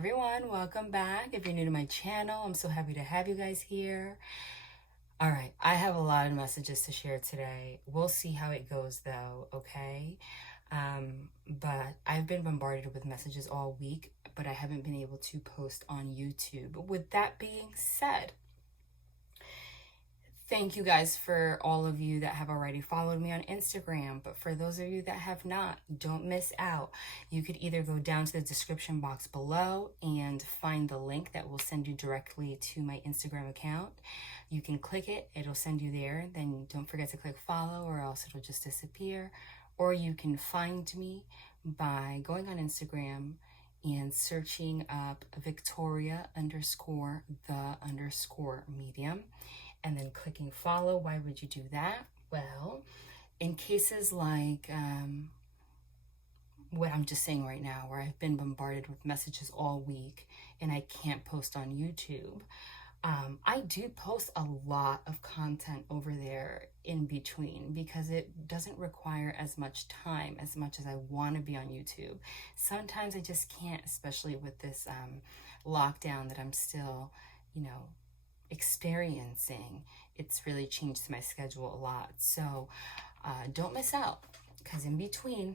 everyone, welcome back. If you're new to my channel, I'm so happy to have you guys here. All right, I have a lot of messages to share today. We'll see how it goes though, okay? But I've been bombarded with messages all week, but I haven't been able to post on YouTube. With that being said, thank you guys for all of you that have already followed me on Instagram. But for those of you that have not, don't miss out. You could either go down to the description box below and find the link that will send you directly to my Instagram account. You can click it, it'll send you there. Then don't forget to click follow or else it'll just disappear. Or you can find me by going on Instagram and searching up Victoria_the_medium. And then clicking follow. Why would you do that? Well, in cases like what I'm just saying right now, where I've been bombarded with messages all week and I can't post on YouTube, I do post a lot of content over there in between because it doesn't require as much time as much as I want to be on YouTube. Sometimes I just can't, especially with this lockdown that I'm still, experiencing. It's really changed my schedule a lot. So don't miss out, because in between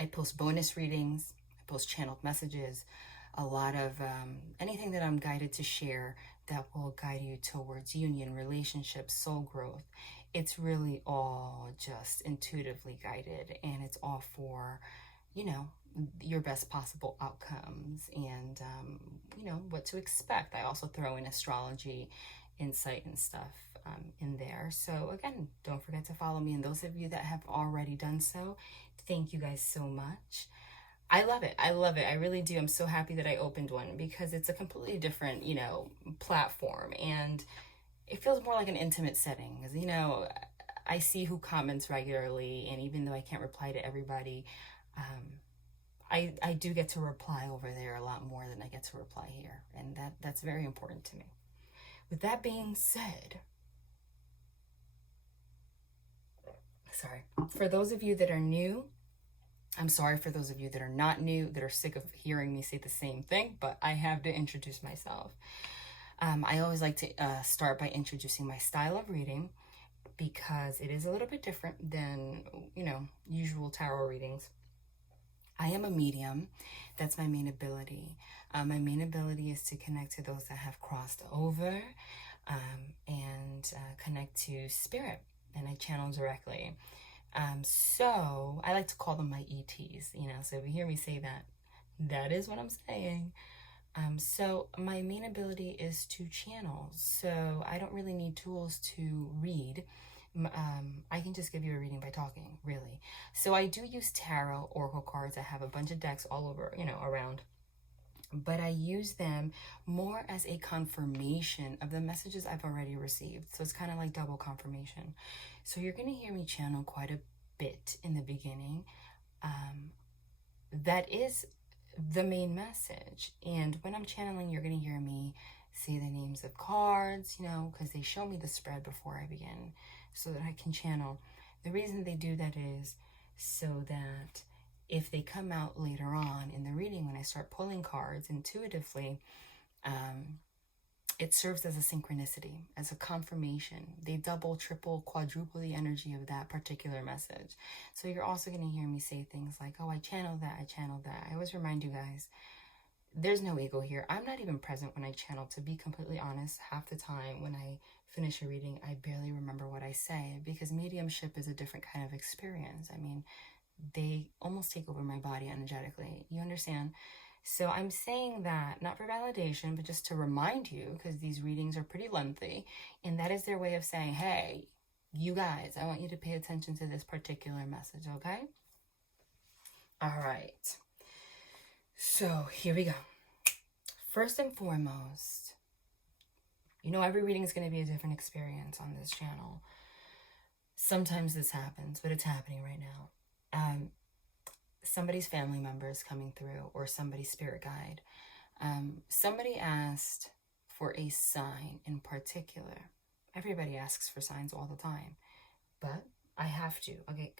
I post bonus readings, I post channeled messages, a lot of anything that I'm guided to share that will guide you towards union, relationships, soul growth. It's really all just intuitively guided, and it's all for, your best possible outcomes and, what to expect. I also throw in astrology, insight and stuff in there. So again, don't forget to follow me. And those of you that have already done so, thank you guys so much. I love it. I love it. I really do. I'm so happy that I opened one because it's a completely different, platform, and it feels more like an intimate setting. Because, I see who comments regularly, and even though I can't reply to everybody, I do get to reply over there a lot more than I get to reply here. And that's very important to me. With that being said, sorry, for those of you that are new, I'm sorry for those of you that are not new, that are sick of hearing me say the same thing, but I have to introduce myself. I always like to start by introducing my style of reading because it is a little bit different than, usual tarot readings. I am a medium. That's my main ability. My main ability is to connect to those that have crossed over and connect to spirit, and I channel directly. So I like to call them my ETs, so if you hear me say that, that is what I'm saying. So my main ability is to channel. So I don't really need tools to read. I can just give you a reading by talking, really. So I do use tarot, oracle cards. I have a bunch of decks all over, around. But I use them more as a confirmation of the messages I've already received. So it's kind of like double confirmation. So you're going to hear me channel quite a bit in the beginning. That is the main message. And when I'm channeling, you're going to hear me say the names of cards, because they show me the spread before I begin so that I can channel. The reason they do that is so that if they come out later on in the reading, when I start pulling cards intuitively, it serves as a synchronicity, as a confirmation. They double, triple, quadruple the energy of that particular message. So you're also going to hear me say things like, oh, I channeled that, I channeled that. I always remind you guys, there's no ego here. I'm not even present when I channel, to be completely honest. Half the time when I finish a reading, I barely remember what I say, because mediumship is a different kind of experience. I mean, they almost take over my body energetically. You understand? So I'm saying that not for validation, but just to remind you, because these readings are pretty lengthy, and that is their way of saying, hey, you guys, I want you to pay attention to this particular message, okay? All right. So here we go. First and foremost, every reading is going to be a different experience on this channel. Sometimes this happens, but it's happening right now. Somebody's family member is coming through, or somebody's spirit guide. Somebody asked for a sign in particular. Everybody asks for signs all the time, but I have to. Okay,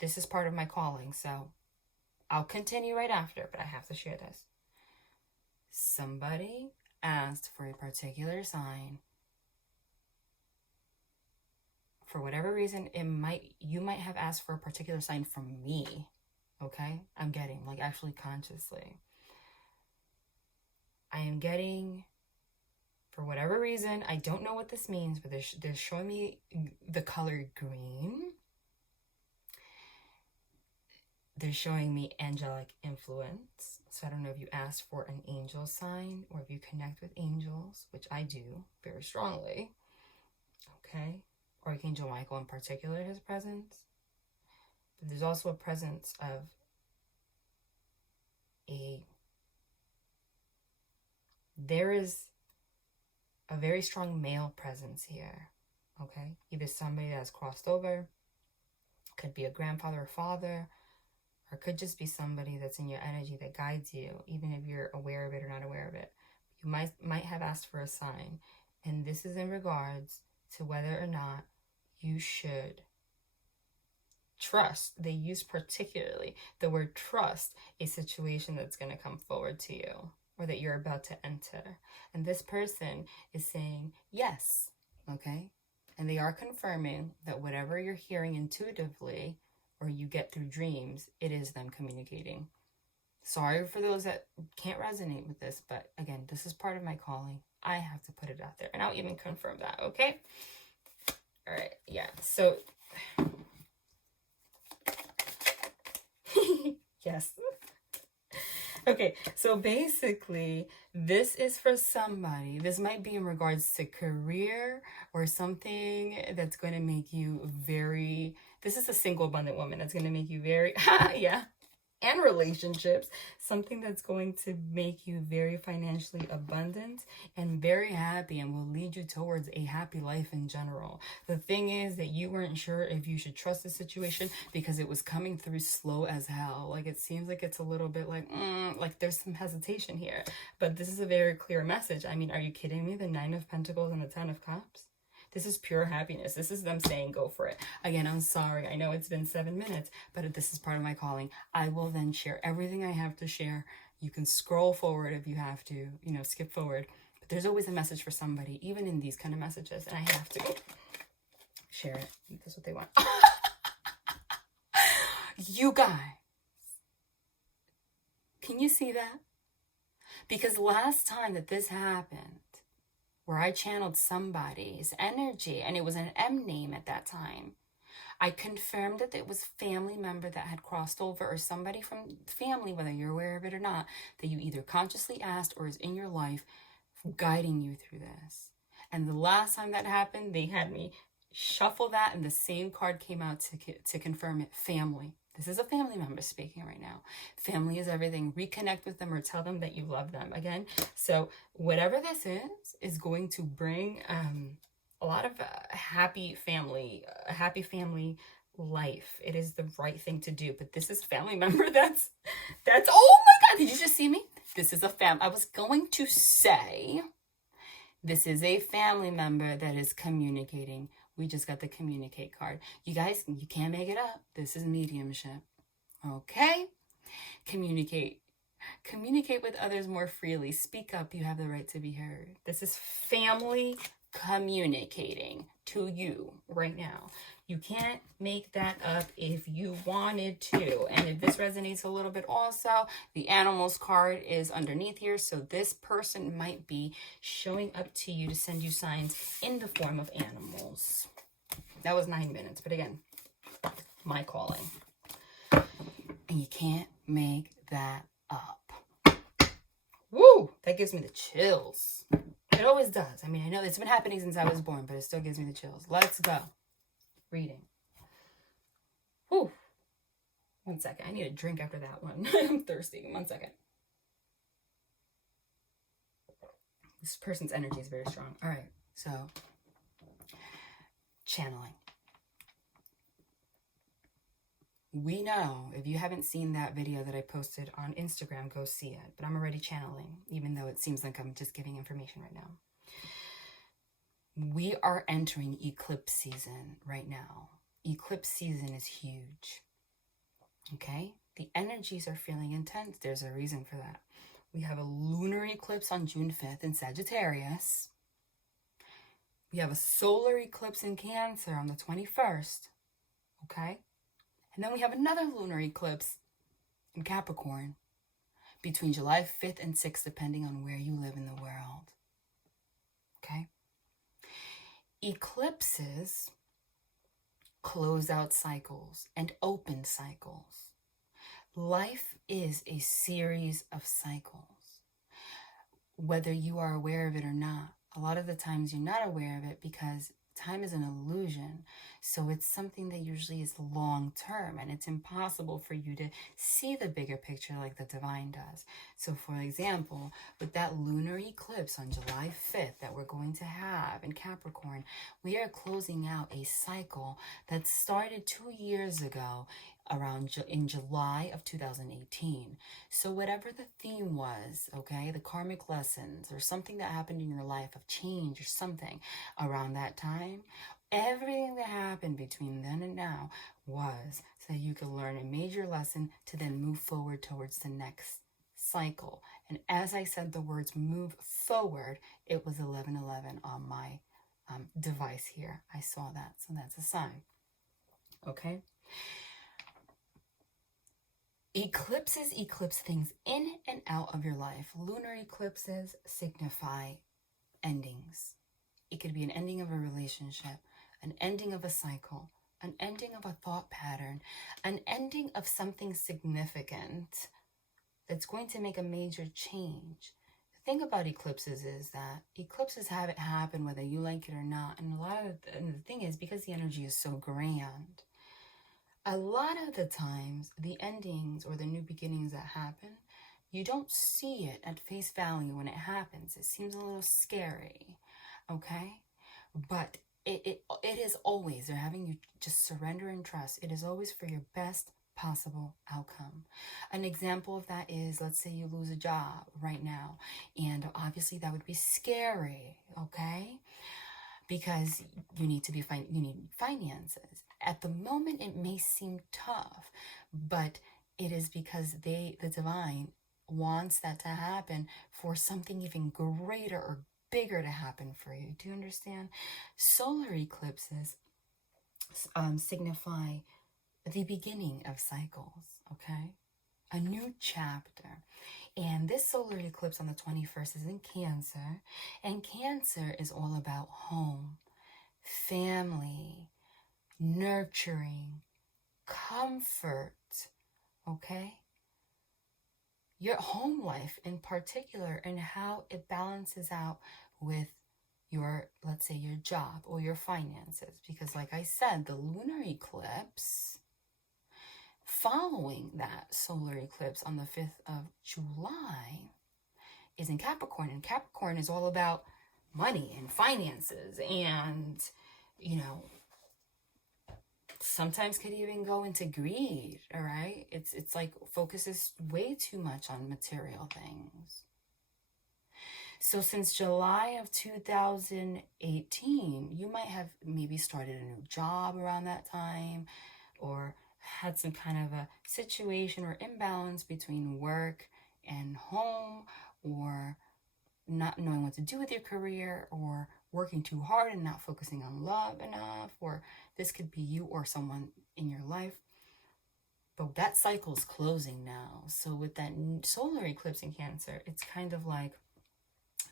this is part of my calling, so I'll continue right after, but I have to share this. Somebody asked for a particular sign. For whatever reason, you might have asked for a particular sign from me. Okay? I'm getting, like, actually consciously. I am getting, for whatever reason, I don't know what this means, but they're showing me the color green. They're showing me angelic influence. So I don't know if you asked for an angel sign or if you connect with angels, which I do very strongly. Okay? Archangel Michael in particular, his presence. But there's also a presence of there is a very strong male presence here. Okay? Either somebody that's crossed over, could be a grandfather or father, or could just be somebody that's in your energy that guides you, even if you're aware of it or not aware of it. You might have asked for a sign, and this is in regards to whether or not you should trust. They use particularly the word trust a situation that's going to come forward to you or that you're about to enter. And this person is saying yes, okay? And they are confirming that whatever you're hearing intuitively or you get through dreams, it is them communicating. Sorry for those that can't resonate with this, but again, this is part of my calling. I have to put it out there, and I'll even confirm that, okay? All right, yeah, so... yes. Okay, so basically, this is for somebody. This might be in regards to career or something that's going to make you very... This is a single abundant woman that's going to make you very... yeah. And relationships. Something that's going to make you very financially abundant and very happy and will lead you towards a happy life in general. The thing is that you weren't sure if you should trust the situation because it was coming through slow as hell. Like, it seems like it's a little bit like there's some hesitation here. But this is a very clear message. I mean, are you kidding me? The 9 of Pentacles and the 10 of Cups? This is pure happiness. This is them saying, go for it. Again, I'm sorry. I know it's been 7 minutes, but this is part of my calling. I will then share everything I have to share. You can scroll forward if you have to, skip forward. But there's always a message for somebody, even in these kind of messages. And I have to share it. That's what they want. You guys, can you see that? Because last time that this happened, where I channeled somebody's energy, and it was an M name at that time, I confirmed that it was a family member that had crossed over, or somebody from family, whether you're aware of it or not, that you either consciously asked or is in your life guiding you through this. And the last time that happened, they had me shuffle that, and the same card came out to confirm it. Family. This is a family member speaking right now. Family is everything. Reconnect with them or tell them that you love them. Again, so whatever this is going to bring a lot of a happy family life. It is the right thing to do. But this is family member that's oh my God, did you just see me? This is a I was going to say this is a family member that is communicating. We just got the communicate card. You guys, you can't make it up. This is mediumship. Okay? Communicate. Communicate with others more freely. Speak up. You have the right to be heard. This is family communicating to you right now. You can't make that up if you wanted to. And if this resonates a little bit also, the animals card is underneath here. So this person might be showing up to you to send you signs in the form of animals. That was 9 minutes. But again, my calling. And you can't make that up. Woo! That gives me the chills. It always does. I mean, I know it's been happening since I was born, but it still gives me the chills. Let's go. Reading. Whew. 1 second. I need a drink after that one. I'm thirsty. 1 second. This person's energy is very strong. All right. So, channeling. We know, if you haven't seen that video that I posted on Instagram, go see it. But I'm already channeling, even though it seems like I'm just giving information right now. We are entering eclipse season right now. Eclipse season is huge. Okay? The energies are feeling intense. There's a reason for that. We have a lunar eclipse on June 5th in Sagittarius. We have a solar eclipse in Cancer on the 21st. Okay? And then we have another lunar eclipse in Capricorn between July 5th and 6th, depending on where you live in the world. Okay? Eclipses close out cycles and open cycles. Life is a series of cycles, whether you are aware of it or not. A lot of the times you're not aware of it because time is an illusion. So it's something that usually is long term, and it's impossible for you to see the bigger picture like the divine does. So for example, with that lunar eclipse on July 5th that we're going to have in Capricorn, we are closing out a cycle that started 2 years ago in July of 2018. So whatever the theme was, okay, the karmic lessons or something that happened in your life of change or something around that time, everything that happened between then and now was so that you could learn a major lesson to then move forward towards the next cycle. And as I said the words move forward, it was 1111 on my device here. I saw that, so that's a sign. Okay. Eclipses eclipse things in and out of your life. Lunar eclipses signify endings. It could be an ending of a relationship, an ending of a cycle, an ending of a thought pattern, an ending of something significant that's going to make a major change. The thing about eclipses is that eclipses have it happen whether you like it or not. And the thing is, because the energy is so grand, a lot of the times, the endings or the new beginnings that happen, you don't see it at face value when it happens. It seems a little scary, okay? But it is always, they're having you just surrender and trust. It is always for your best possible outcome. An example of that is, let's say you lose a job right now, and obviously that would be scary, okay? Because you need finances. At the moment, it may seem tough, but it is because the divine wants that to happen for something even greater or bigger to happen for you. Do you understand? Solar eclipses signify the beginning of cycles, okay? A new chapter. And this solar eclipse on the 21st is in Cancer, and Cancer is all about home, family, nurturing, comfort, okay? Your home life in particular, and how it balances out with your, let's say, your job or your finances. Because like I said, the lunar eclipse following that solar eclipse on the 5th of July is in Capricorn. And Capricorn is all about money and finances, and, you know, sometimes could even go into greed, all right? It's like focuses way too much on material things. So since July of 2018, you might have maybe started a new job around that time, or had some kind of a situation or imbalance between work and home, or not knowing what to do with your career, or working too hard and not focusing on love enough, or this could be you or someone in your life. But that cycle is closing now. So with that solar eclipse in Cancer, it's kind of like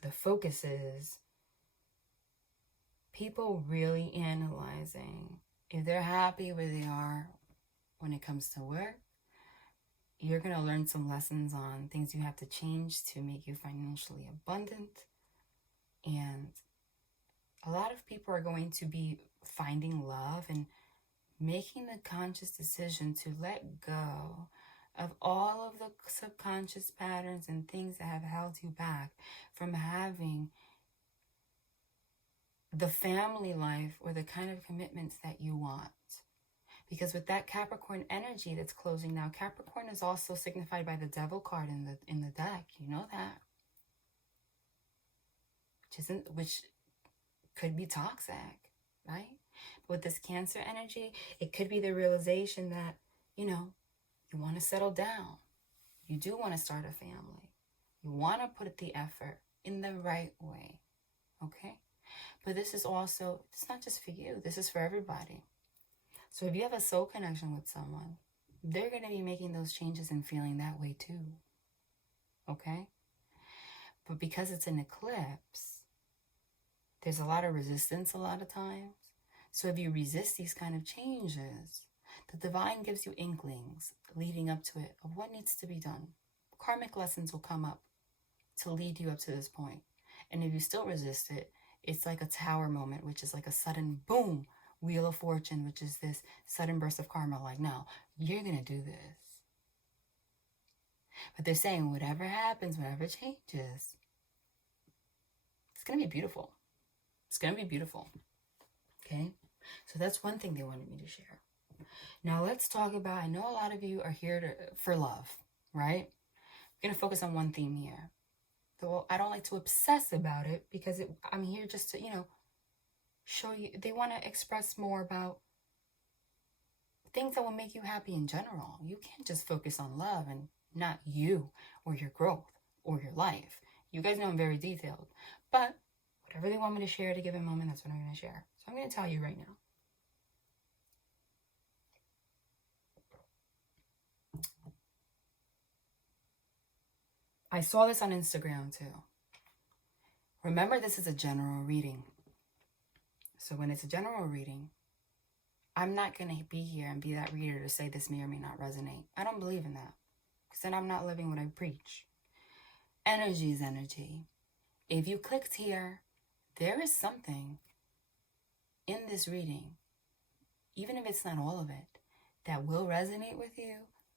the focus is people really analyzing if they're happy where they are when it comes to work. You're going to learn some lessons on things you have to change to make you financially abundant. And a lot of people are going to be finding love and making the conscious decision to let go of all of the subconscious patterns and things that have held you back from having the family life or the kind of commitments that you want. Because with that Capricorn energy that's closing now, Capricorn is also signified by the Devil card in the deck. You know that. Which could be toxic, right? But with this Cancer energy, it could be the realization that, you know, you want to settle down. You do want to start a family. You want to put the effort in the right way, okay? But this is also, it's not just for you. This is for everybody. So if you have a soul connection with someone, they're going to be making those changes and feeling that way too, okay? But because it's an eclipse, there's a lot of resistance a lot of times. So if you resist these kind of changes, the divine gives you inklings leading up to it of what needs to be done. Karmic lessons will come up to lead you up to this point. And if you still resist it, it's like a tower moment, which is like a sudden boom, wheel of fortune, which is this sudden burst of karma. Like, no, you're going to do this. But they're saying whatever happens, whatever changes, it's going to be beautiful. It's going to be beautiful. Okay? So that's one thing they wanted me to share. Now let's talk about, I know a lot of you are here for love, right? I'm going to focus on one theme here. Though I don't like to obsess about it because I'm here just to, show you. They want to express more about things that will make you happy in general. You can't just focus on love and not you or your growth or your life. You guys know I'm very detailed. But whatever they want me to share at a given moment, that's what I'm going to share. So I'm going to tell you right now. I saw this on Instagram too. Remember, this is a general reading. So when it's a general reading, I'm not going to be here and be that reader to say this may or may not resonate. I don't believe in that. Because then I'm not living what I preach. Energy is energy. If you clicked here, there is something in this reading, even if it's not all of it, that will resonate with you,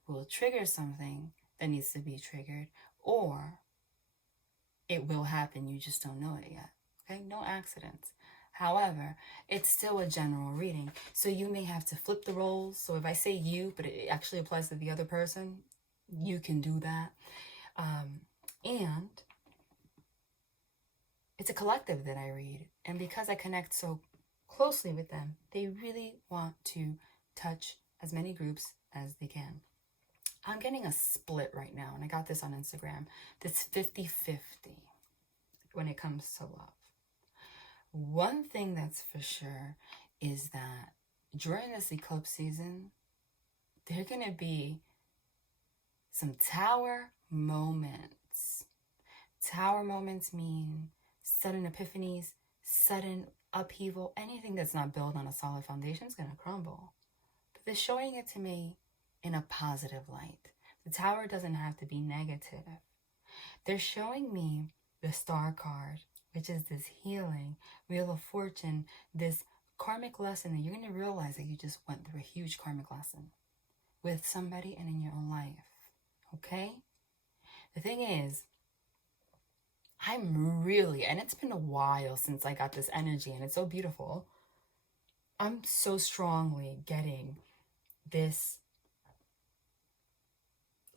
will trigger something that needs to be triggered, or it will happen, you just don't know it yet. Okay, no accidents. However, it's still a general reading, so you may have to flip the roles. So if I say you, but it actually applies to the other person, you can do that. And it's a collective that I read, and because I connect so closely with them, they really want to touch as many groups as they can. I'm getting a split right now, and I got this on Instagram. That's 50-50 when it comes to love. One thing that's for sure is that during this eclipse season, there are going to be some tower moments. Tower moments mean sudden epiphanies, sudden upheaval. Anything that's not built on a solid foundation is going to crumble. But they're showing it to me in a positive light. The tower doesn't have to be negative. They're showing me the star card, which is this healing, wheel of fortune, this karmic lesson that you're going to realize that you just went through a huge karmic lesson with somebody and in your own life. Okay? The thing is, I'm really, and it's been a while since I got this energy, and it's so beautiful. I'm so strongly getting this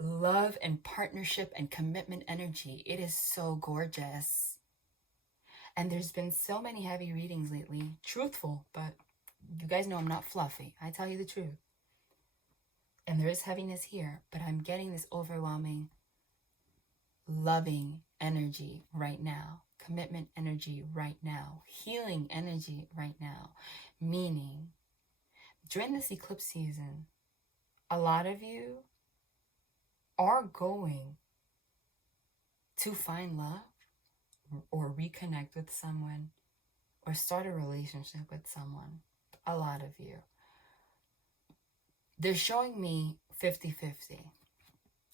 love and partnership and commitment energy. It is so gorgeous. And there's been so many heavy readings lately. Truthful, but you guys know I'm not fluffy. I tell you the truth. And there is heaviness here, but I'm getting this overwhelming, loving energy right now. Commitment energy right now. Healing energy right now. Meaning, during this eclipse season, a lot of you are going to find love or reconnect with someone or start a relationship with someone. A lot of you. They're showing me 50-50.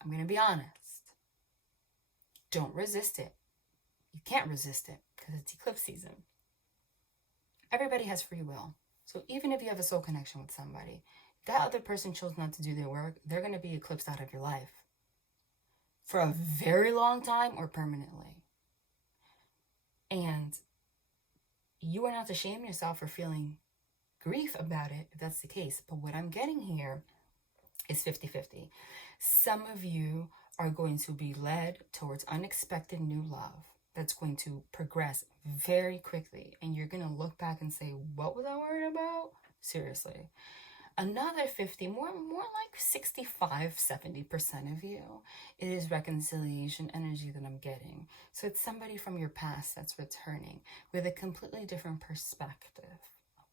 I'm going to be honest. Don't resist it. You can't resist it because it's eclipse season. Everybody has free will. So even if you have a soul connection with somebody, if that other person chose not to do their work, they're going to be eclipsed out of your life for a very long time or permanently. And you are not to shame yourself for feeling grief about it, if that's the case. But what I'm getting here is 50-50. Some of you are going to be led towards unexpected new love that's going to progress very quickly. And you're going to look back and say, what was I worried about? Seriously. Another 50, more like 65-70% of you, it is reconciliation energy that I'm getting. So it's somebody from your past that's returning with a completely different perspective,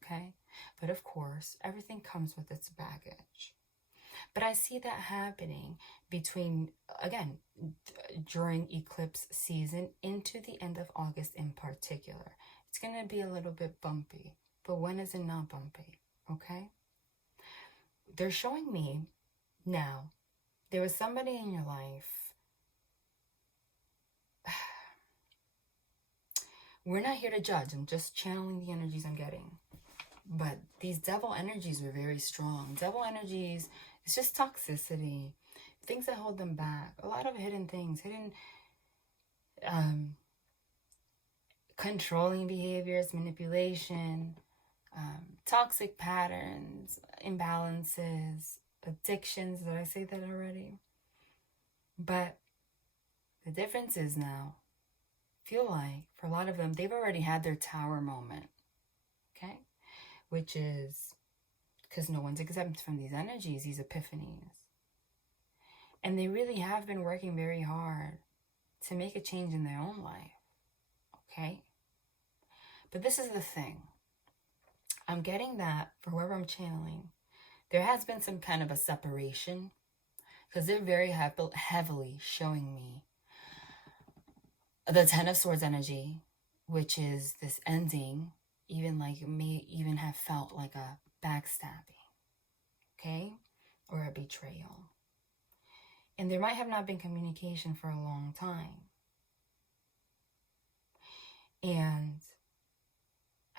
okay? But of course, everything comes with its baggage. But I see that happening between, again, during eclipse season into the end of August in particular. It's going to be a little bit bumpy, but when is it not bumpy, okay? They're showing me now, there was somebody in your life. We're not here to judge. I'm just channeling the energies I'm getting. But these devil energies are very strong. Devil energies, it's just toxicity, things that hold them back. A lot of hidden things, hidden controlling behaviors, manipulation, toxic patterns, imbalances, addictions. Did I say that already? But the difference is now, feel like for a lot of them, they've already had their tower moment, okay? Which is, because no one's exempt from these energies, these epiphanies. And they really have been working very hard to make a change in their own life, okay? But this is the thing. I'm getting that for whoever I'm channeling, there has been some kind of a separation, because they're very heavily showing me the Ten of Swords energy, which is this ending, even like it may even have felt like a backstabbing, okay, or a betrayal. And there might have not been communication for a long time. And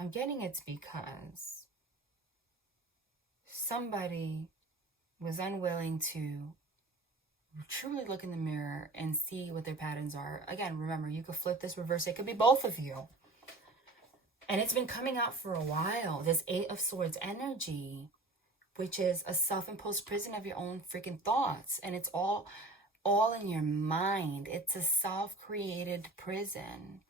I'm getting it's because somebody was unwilling to truly look in the mirror and see what their patterns are. Again, remember, you could flip this, reverse it. It could be both of you. And it's been coming out for a while, this Eight of Swords energy, which is a self-imposed prison of your own freaking thoughts. And it's all in your mind. It's a self-created prison.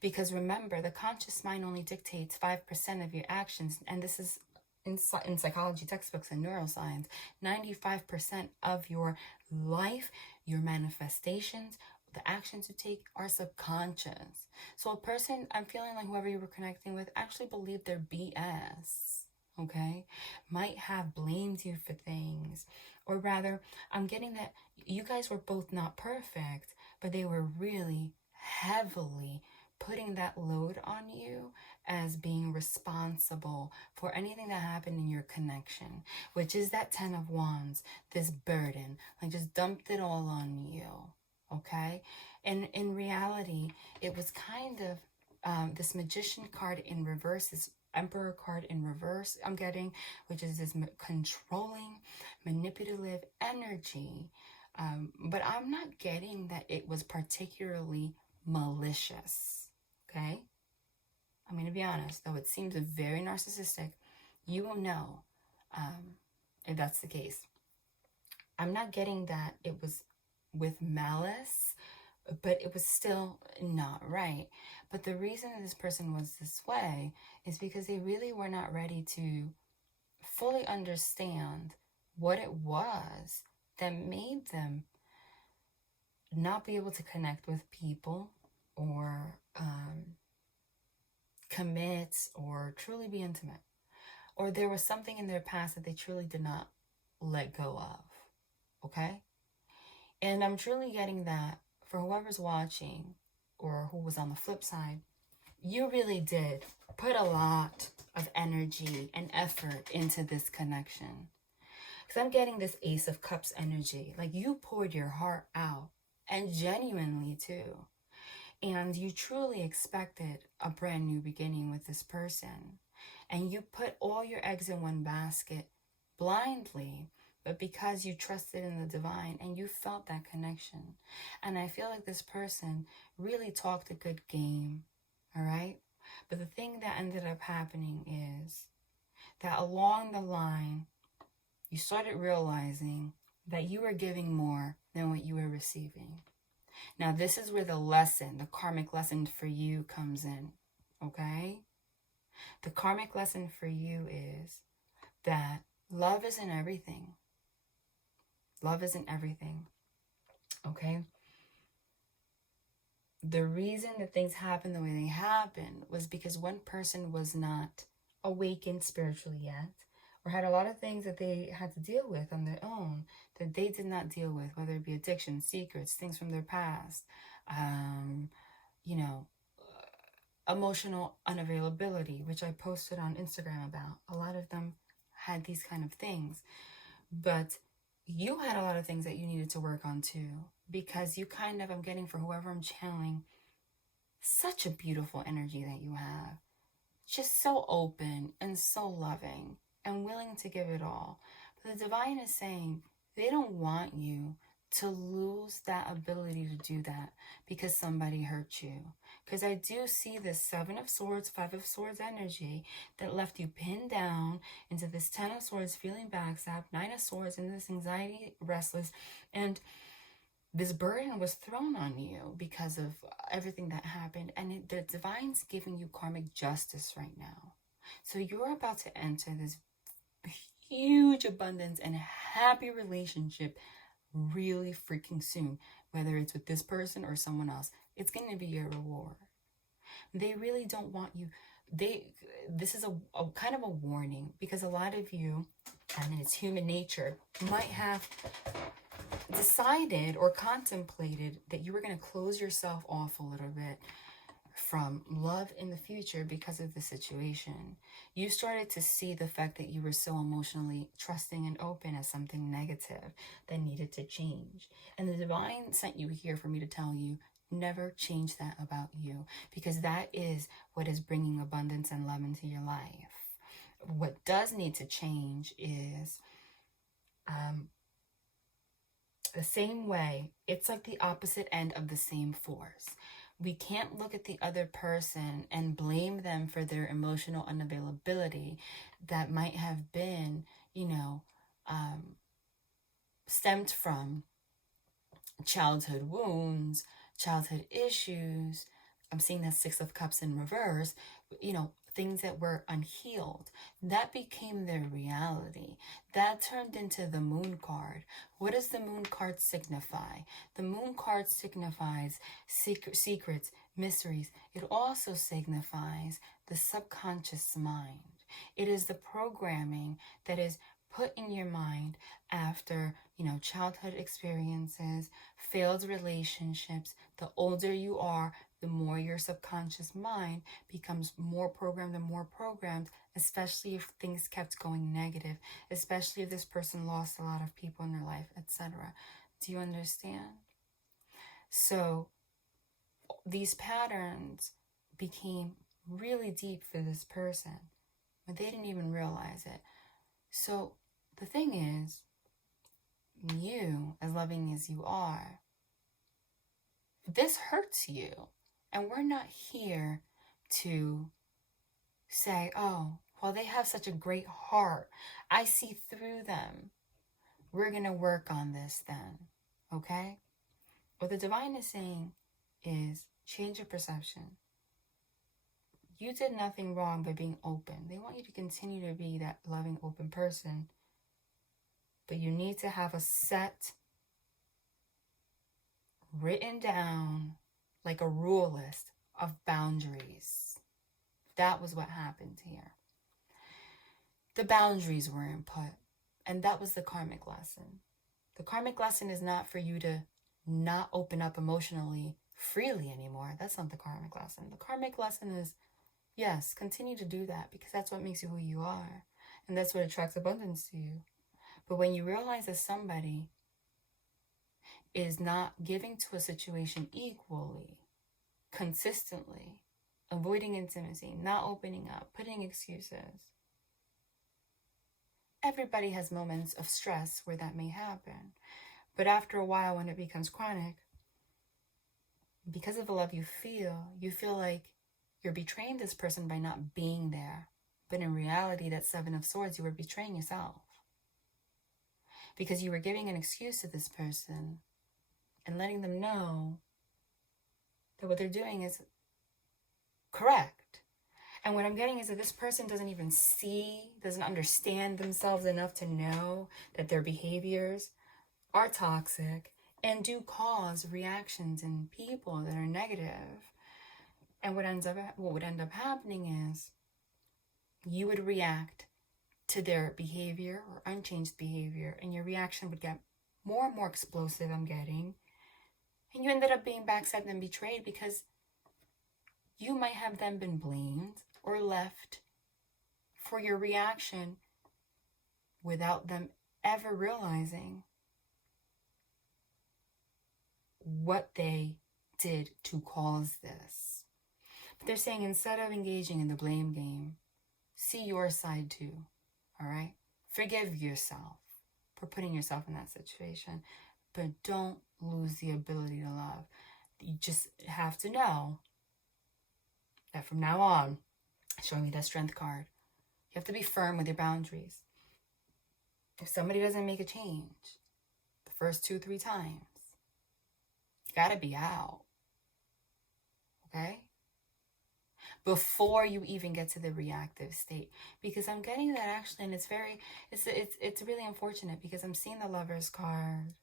Because remember, the conscious mind only dictates 5% of your actions. And this is in psychology textbooks and neuroscience. 95% of your life, your manifestations, the actions you take are subconscious. So a person, I'm feeling like whoever you were connecting with actually believed their BS, okay? Might have blamed you for things. Or rather, I'm getting that you guys were both not perfect, but they were really heavily putting that load on you as being responsible for anything that happened in your connection, which is that 10 of Wands, this burden, like just dumped it all on you, okay? And in reality, it was kind of this Magician card in reverse, this Emperor card in reverse I'm getting, which is this controlling, manipulative energy. But I'm not getting that it was particularly malicious. Okay, I'm going to be honest, though it seems very narcissistic, you will know if that's the case. I'm not getting that it was with malice, but it was still not right. But the reason that this person was this way is because they really were not ready to fully understand what it was that made them not be able to connect with people or commit or truly be intimate. Or there was something in their past that they truly did not let go of, okay? And I'm truly getting that for whoever's watching or who was on the flip side, you really did put a lot of energy and effort into this connection. Because I'm getting this Ace of Cups energy. Like you poured your heart out, and genuinely too. And you truly expected a brand new beginning with this person. And you put all your eggs in one basket blindly, but because you trusted in the divine and you felt that connection. And I feel like this person really talked a good game, all right? But the thing that ended up happening is that along the line, you started realizing that you were giving more than what you were receiving. Now, this is where the lesson, the karmic lesson for you comes in, okay? The karmic lesson for you is that love isn't everything. Love isn't everything. Okay? The reason that things happen the way they happen was because one person was not awakened spiritually yet, or had a lot of things that they had to deal with on their own that they did not deal with, whether it be addiction, secrets, things from their past, you know, emotional unavailability, which I posted on Instagram about. A lot of them had these kind of things, but you had a lot of things that you needed to work on too, because you kind of, I'm getting, for whoever I'm channeling, such a beautiful energy that you have. Just so open and so loving and willing to give it all. But the divine is saying they don't want you to lose that ability to do that because somebody hurt you. Because I do see this 7 of Swords, 5 of Swords energy that left you pinned down into this 10 of Swords, feeling backstabbed, 9 of Swords, into this anxiety, restless, and this burden was thrown on you because of everything that happened. And the divine's giving you karmic justice right now. So you're about to enter this huge abundance and happy relationship really freaking soon. Whether it's with this person or someone else, it's going to be your reward. They really don't want you. This is a kind of a warning, because a lot of you, and it's human nature, might have decided or contemplated that you were going to close yourself off a little bit from love in the future because of the situation. You started to see the fact that you were so emotionally trusting and open as something negative that needed to change. And the divine sent you here for me to tell you, never change that about you, because that is what is bringing abundance and love into your life. What does need to change is the same way. It's like the opposite end of the same force. We can't look at the other person and blame them for their emotional unavailability that might have been, stemmed from childhood wounds, childhood issues. I'm seeing that 6 of Cups in reverse, things that were unhealed. That became their reality. That turned into the Moon card. What does the Moon card signify? The Moon card signifies secrets, mysteries. It also signifies the subconscious mind. It is the programming that is put in your mind after, childhood experiences, failed relationships. The older you are, the more your subconscious mind becomes more programmed and more programmed, especially if things kept going negative, especially if this person lost a lot of people in their life, etc. Do you understand? So these patterns became really deep for this person, but they didn't even realize it. So the thing is, you, as loving as you are, this hurts you. And we're not here to say, oh, well, they have such a great heart. I see through them. We're going to work on this then. Okay? What the divine is saying is change your perception. You did nothing wrong by being open. They want you to continue to be that loving, open person. But you need to have a set, written down, like a rule list of boundaries. That was what happened here. The boundaries were input, and that was the karmic lesson. The karmic lesson is not for you to not open up emotionally freely anymore. That's not the karmic lesson. The karmic lesson is, yes, continue to do that, because that's what makes you who you are, and that's what attracts abundance to you. But when you realize that somebody is not giving to a situation equally, consistently, avoiding intimacy, not opening up, putting excuses. Everybody has moments of stress where that may happen. But after a while, when it becomes chronic, because of the love you feel like you're betraying this person by not being there. But in reality, that 7 of Swords, you were betraying yourself. Because you were giving an excuse to this person and letting them know that what they're doing is correct. And what I'm getting is that this person doesn't even see, doesn't understand themselves enough to know that their behaviors are toxic and do cause reactions in people that are negative. And what would end up happening is you would react to their behavior or unchanged behavior, and your reaction would get more and more explosive, I'm getting. And you ended up being backstabbed and betrayed because you might have then been blamed or left for your reaction without them ever realizing what they did to cause this. But they're saying instead of engaging in the blame game, see your side too, all right? Forgive yourself for putting yourself in that situation, but don't lose the ability to love. You just have to know that from now on, showing me that strength card, you have to be firm with your boundaries. If somebody doesn't make a change the first 2-3 times, you gotta be out, okay? Before you even get to the reactive state, because I'm getting that actually, and it's really unfortunate because I'm seeing the Lover's card.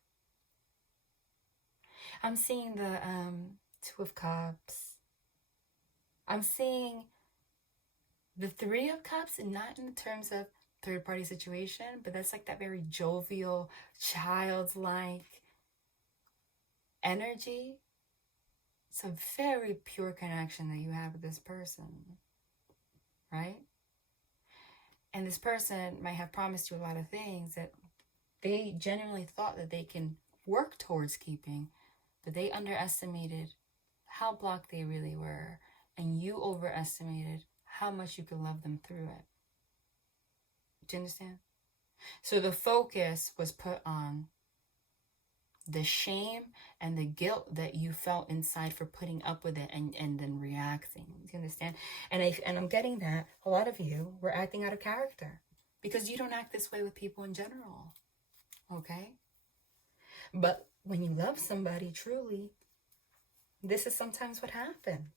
I'm seeing the 2 of Cups. I'm seeing the 3 of Cups, and not in the terms of third-party situation, but that's like that very jovial, childlike energy. It's a very pure connection that you have with this person, right? And this person might have promised you a lot of things that they genuinely thought that they can work towards keeping, but they underestimated how blocked they really were, and you overestimated how much you could love them through it. Do you understand? So the focus was put on the shame and the guilt that you felt inside for putting up with it and then reacting. Do you understand? And I'm getting that a lot of you were acting out of character because you don't act this way with people in general. Okay? But when you love somebody truly, this is sometimes what happens.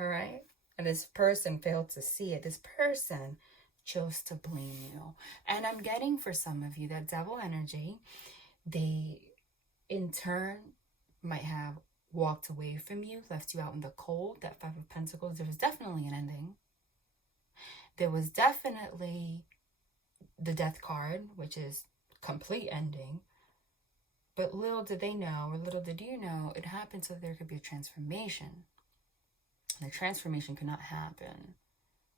All right? And this person failed to see it. This person chose to blame you. And I'm getting for some of you that devil energy, they in turn might have walked away from you, left you out in the cold. That 5 of Pentacles, there was definitely an ending. There was definitely the Death card, which is complete ending. But little did they know, or little did you know, it happened so there could be a transformation. And the transformation could not happen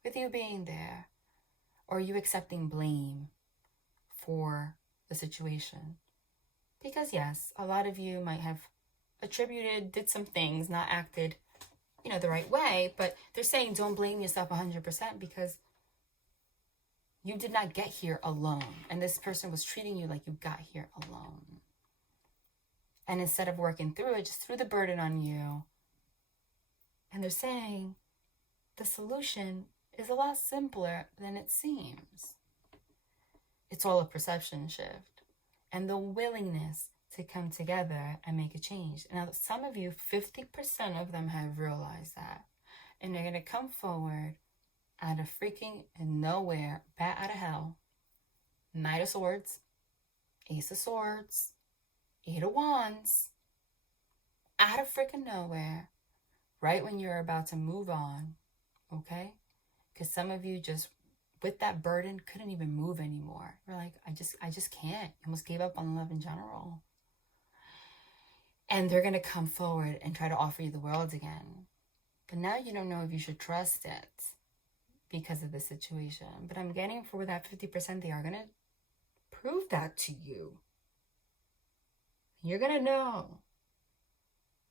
with you being there or you accepting blame for the situation. Because yes, a lot of you might have did some things, not acted, the right way, but they're saying don't blame yourself 100% because you did not get here alone. And this person was treating you like you got here alone. And instead of working through it, just threw the burden on you. And they're saying the solution is a lot simpler than it seems. It's all a perception shift and the willingness to come together and make a change. Now, some of you, 50% of them have realized that. And they're going to come forward out of freaking nowhere, bat out of hell, Knight of Swords, Ace of Swords, 8 of Wands, out of freaking nowhere, right when you're about to move on, okay? Because some of you just, with that burden, couldn't even move anymore. You're like, I just can't. You almost gave up on love in general. And they're going to come forward and try to offer you the world again. But now you don't know if you should trust it because of the situation. But I'm getting for that 50%, they are going to prove that to you. You're going to know.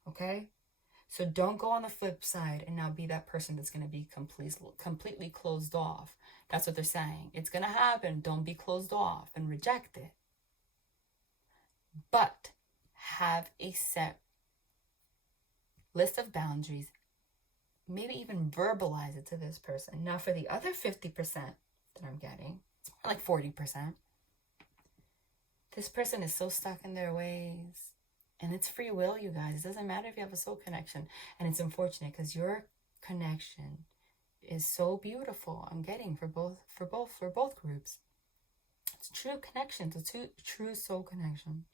Okay? So don't go on the flip side and now be that person that's going to be completely closed off. That's what they're saying. It's going to happen. Don't be closed off and reject it. But have a set list of boundaries. Maybe even verbalize it to this person. Now for the other 50% that I'm getting, it's more like 40%. This person is so stuck in their ways. And it's free will, you guys. It doesn't matter if you have a soul connection. And it's unfortunate because your connection is so beautiful. I'm getting for both groups. It's true connection. It's a true soul connection.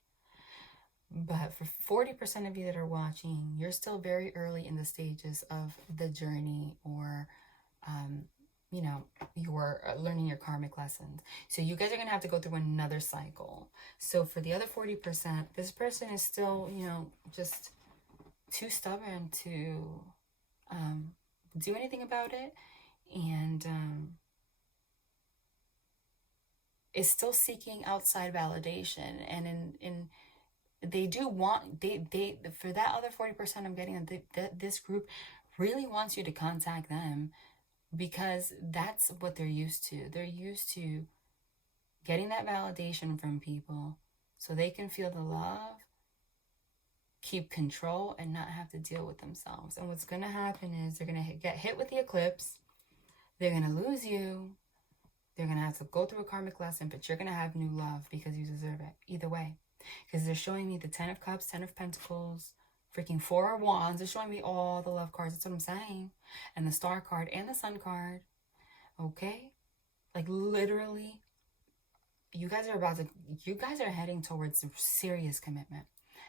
But for 40% of you that are watching, you're still very early in the stages of the journey, or you know, you're learning your karmic lessons. So you guys are going to have to go through another cycle. So for the other 40%, this person is still, you know, just too stubborn to do anything about it, and is still seeking outside validation. And they do want, they for that other 40%, I'm getting that this group really wants you to contact them, because that's what they're used to. They're used to getting that validation from people so they can feel the love, keep control, and not have to deal with themselves. And what's going to happen is they're going to get hit with the eclipse. They're going to lose you. They're going to have to go through a karmic lesson, but you're going to have new love because you deserve it either way. Because they're showing me the 10 of Cups, 10 of Pentacles, freaking 4 of Wands. They're showing me all the love cards. That's what I'm saying. And the Star card and the Sun card. Okay? Like, literally, you guys are heading towards serious commitment.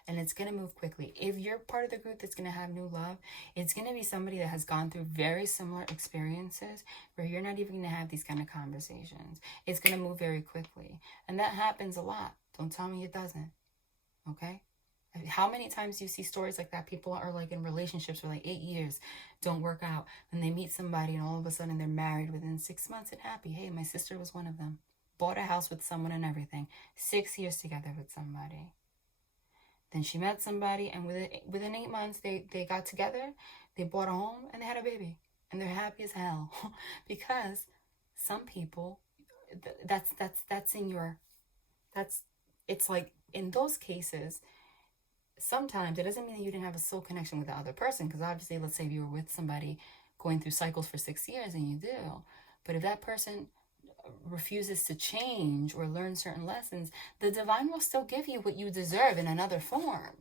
And it's going to move quickly. If you're part of the group that's going to have new love, it's going to be somebody that has gone through very similar experiences where you're not even going to have these kind of conversations. It's going to move very quickly. And that happens a lot. Don't tell me it doesn't. Okay? How many times do you see stories like that? People are like in relationships for like 8 years, don't work out. And they meet somebody and all of a sudden they're married within 6 months and happy. Hey, my sister was one of them. Bought a house with someone and everything. 6 years together with somebody. Then she met somebody, and within 8 months, they got together, they bought a home, and they had a baby. And they're happy as hell. Because some people, it's like, in those cases, sometimes it doesn't mean that you didn't have a soul connection with the other person. Because obviously, let's say you were with somebody going through cycles for 6 years, and you do. But if that person refuses to change or learn certain lessons, the divine will still give you what you deserve in another form.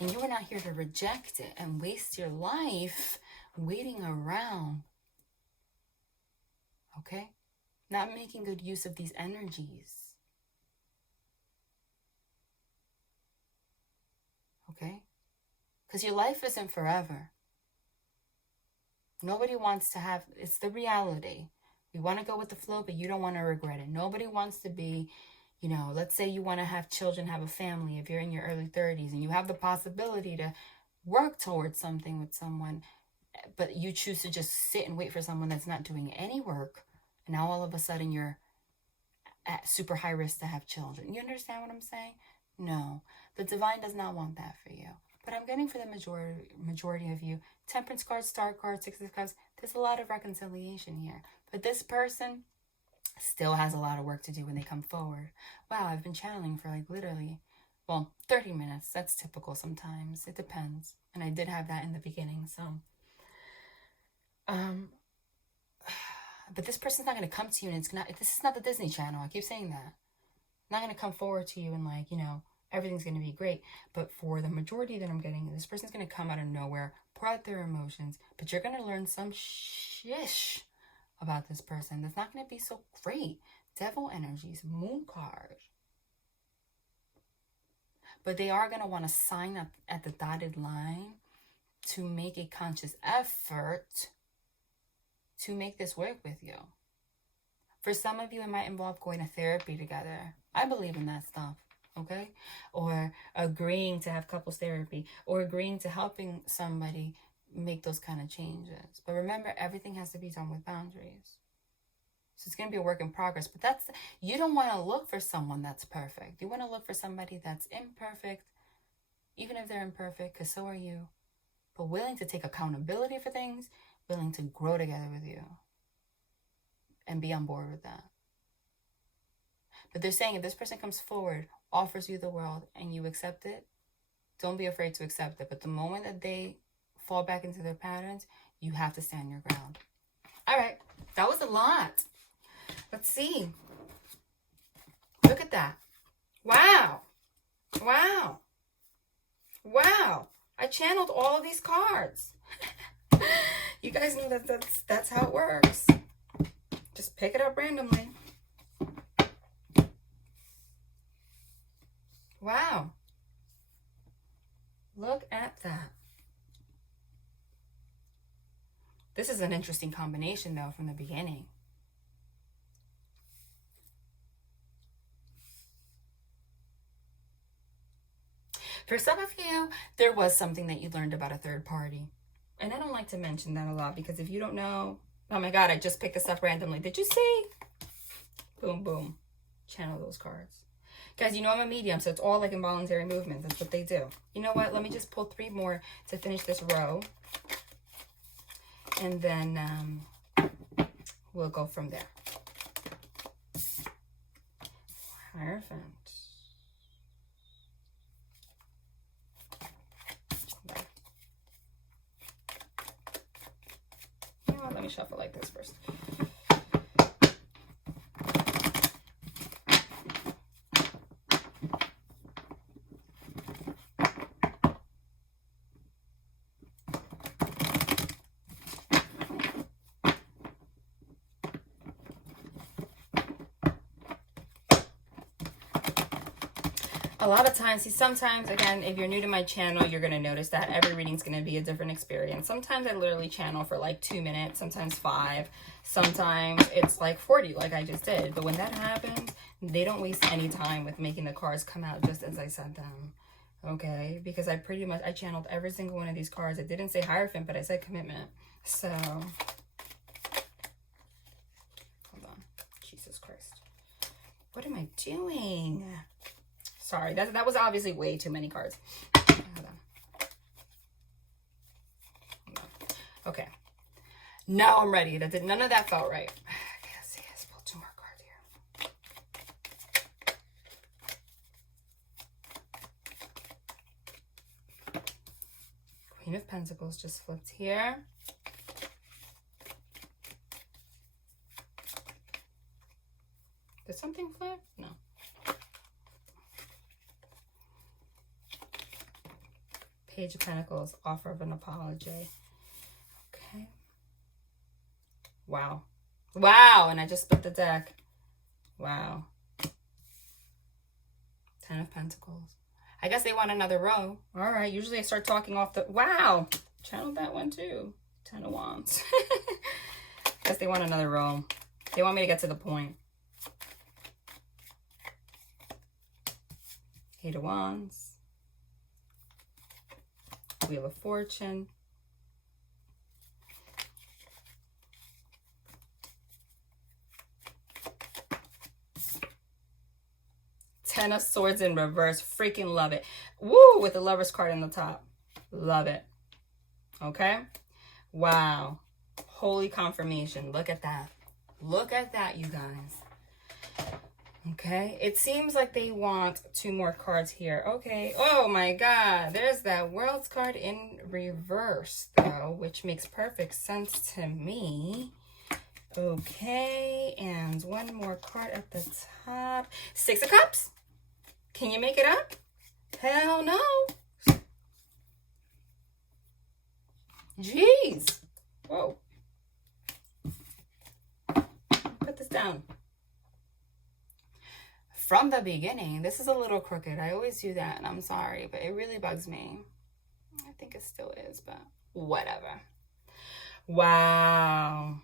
And you are not here to reject it and waste your life waiting around. Okay? Not making good use of these energies. Okay? Because your life isn't forever. Nobody wants to have, it's the reality. You want to go with the flow, but you don't want to regret it. Nobody wants to be, you know, let's say you want to have children, have a family, if you're in your early 30s, and you have the possibility to work towards something with someone, but you choose to just sit and wait for someone that's not doing any work. And now all of a sudden you're at super high risk to have children. You understand what I'm saying? No, the divine does not want that for you. But I'm getting for the majority of you, Temperance card, Star card, 6 of Cups, there's a lot of reconciliation here. But this person still has a lot of work to do when they come forward. Wow, I've been channeling for like literally, well, 30 minutes. That's typical sometimes. It depends. And I did have that in the beginning, so. But this person's not going to come to you, and this is not the Disney Channel. I keep saying that. Not going to come forward to you and like, you know, everything's going to be great. But for the majority that I'm getting, this person's going to come out of nowhere, pour out their emotions, but you're going to learn some shish about this person that's not going to be so great. Devil energies, Moon card. But they are going to want to sign up at the dotted line to make a conscious effort to make this work with you. For some of you, it might involve going to therapy together. I believe in that stuff. Okay? Or agreeing to have couples therapy, or agreeing to helping somebody make those kind of changes. But remember, everything has to be done with boundaries. So it's going to be a work in progress. But you don't want to look for someone that's perfect. You want to look for somebody that's imperfect, even if they're imperfect, because so are you. But willing to take accountability for things, willing to grow together with you, and be on board with that. But they're saying if this person comes forward, offers you the world, and you accept it, don't be afraid to accept it. But the moment that they fall back into their patterns, you have to stand your ground. All right, that was a lot. Let's see. Look at that. Wow. Wow. Wow. I channeled all of these cards. You guys know that that's how it works. Just pick it up randomly. Wow. Look at that. This is an interesting combination, though, from the beginning. For some of you, there was something that you learned about a third party. And I don't like to mention that a lot because if you don't know, oh my God, I just picked this up randomly. Did you see? Boom, boom. Channel those cards. Guys, you know I'm a medium, so it's all like involuntary movement. That's what they do. You know what? Let me just pull 3 more to finish this row. And then we'll go from there. Hierophant. You know what? Let me shuffle like this first. A lot of times, see, sometimes, again, if you're new to my channel, you're going to notice that every reading's going to be a different experience. Sometimes I literally channel for like 2 minutes, sometimes 5. Sometimes it's like 40, like I just did. But when that happens, they don't waste any time with making the cards come out just as I said them. Okay? Because I channeled every single one of these cards. I didn't say Hierophant, but I said commitment. So, hold on. Jesus Christ. What am I doing? Sorry, that was obviously way too many cards. Hold on. Okay. Now I'm ready. None of that felt right. Let's see. Let's pull 2 more cards here. Queen of Pentacles just flipped here. Did something flip? No. Page of Pentacles, offer of an apology. Okay. Wow. Wow, and I just split the deck. Wow. 10 of Pentacles. I guess they want another row. All right, usually I start talking off the... Wow. Channeled that one too. 10 of Wands. Guess they want another row. They want me to get to the point. 8 of Wands. Wheel of Fortune. Ten of Swords in reverse. Freaking love it. Woo! With the Lover's card in the top. Love it. Okay? Wow. Holy confirmation. Look at that. Look at that, you guys. Okay, it seems like they want 2 more cards here. Okay, oh my God, there's that World's card in reverse, though, which makes perfect sense to me. Okay, and 1 more card at the top. 6 of Cups. Can you make it up? Hell no. Jeez. Whoa. Put this down. From the beginning, this is a little crooked. I always do that, and I'm sorry, but it really bugs me. I think it still is, but whatever. Wow.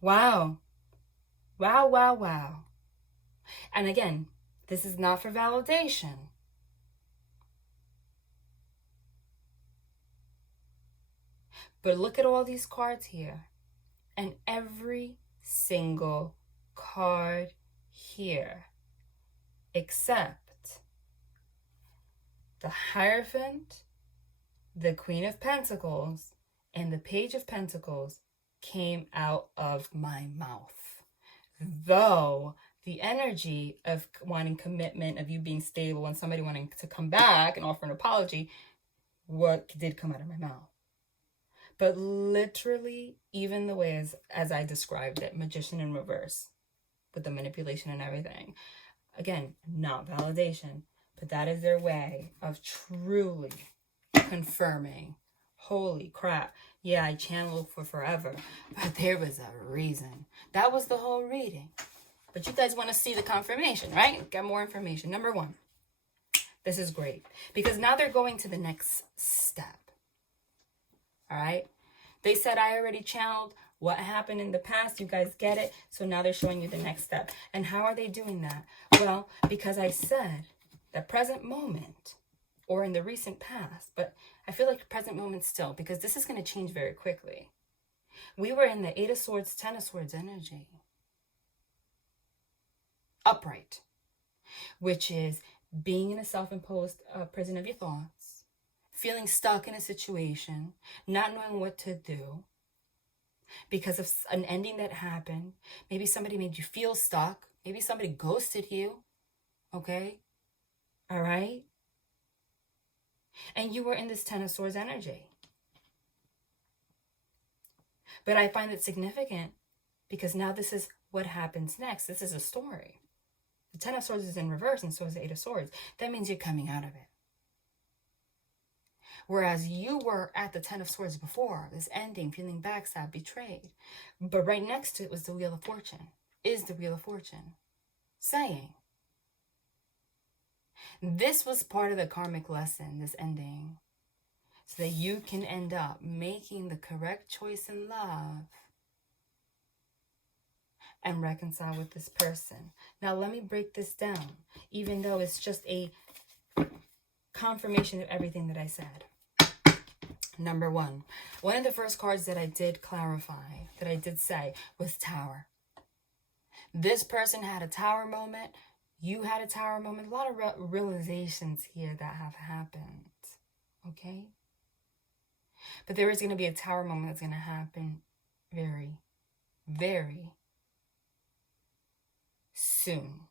Wow. Wow, wow, wow. And again, this is not for validation. But look at all these cards here. And every single card here, except the Hierophant, the Queen of Pentacles, and the Page of Pentacles came out of my mouth. Though the energy of wanting commitment, of you being stable, and somebody wanting to come back and offer an apology, what did come out of my mouth. But literally, even the way as I described it, Magician in reverse, with the manipulation and everything. Again, not validation, but that is their way of truly confirming Holy crap. Yeah, I channeled for forever, but there was a reason. That was the whole reading. But you guys want to see the confirmation, right? Get more information. Number one, this is great because now they're going to the next step. All right. They said, I already channeled what happened in the past. You guys get it. So now they're showing you the next step. And how are they doing that? Well, because I said the present moment or in the recent past, but I feel like the present moment still, because this is going to change very quickly. We were in the 8 of Swords, 10 of Swords energy. Upright, which is being in a self-imposed prison of your thoughts, feeling stuck in a situation, not knowing what to do because of an ending that happened. Maybe somebody made you feel stuck. Maybe somebody ghosted you. Okay? All right? And you were in this 10 of Swords energy. But I find it significant because now this is what happens next. This is a story. The 10 of Swords is in reverse and so is the 8 of Swords. That means you're coming out of it. Whereas you were at the 10 of Swords before, this ending, feeling backstabbed, betrayed. But right next to it was the Wheel of Fortune. Is the Wheel of Fortune saying, this was part of the karmic lesson, this ending, so that you can end up making the correct choice in love and reconcile with this person. Now, let me break this down, even though it's just a confirmation of everything that I said. Number one of the first cards that I did clarify, that I did say, was Tower. This person had a Tower moment. You had a Tower moment. A lot of realizations here that have happened. Okay? But there is going to be a Tower moment that's going to happen very, very soon.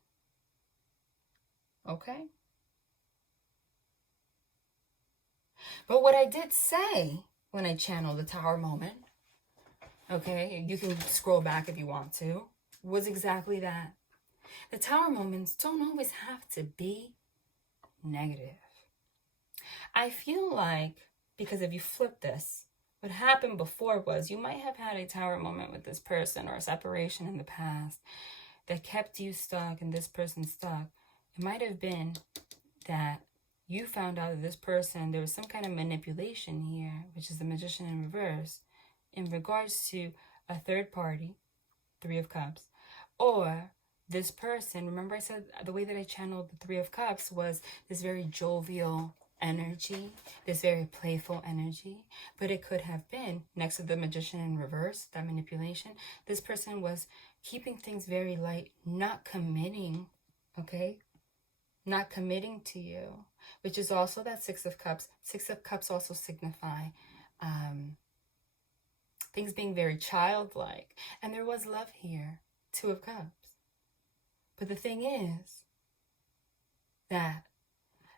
Okay? But what I did say when I channeled the Tower moment, okay, you can scroll back if you want to, was exactly that. The Tower moments don't always have to be negative. I feel like, because if you flip this, what happened before was you might have had a Tower moment with this person or a separation in the past that kept you stuck and this person stuck. It might have been that you found out that this person, there was some kind of manipulation here, which is the Magician in reverse, in regards to a third party, 3 of Cups, or this person. Remember I said the way that I channeled the 3 of Cups was this very jovial energy, this very playful energy, but it could have been, next to the Magician in reverse, that manipulation, this person was keeping things very light, not committing, okay? Not committing to you, which is also that 6 of Cups. 6 of Cups also signify things being very childlike. And there was love here, 2 of Cups. But the thing is that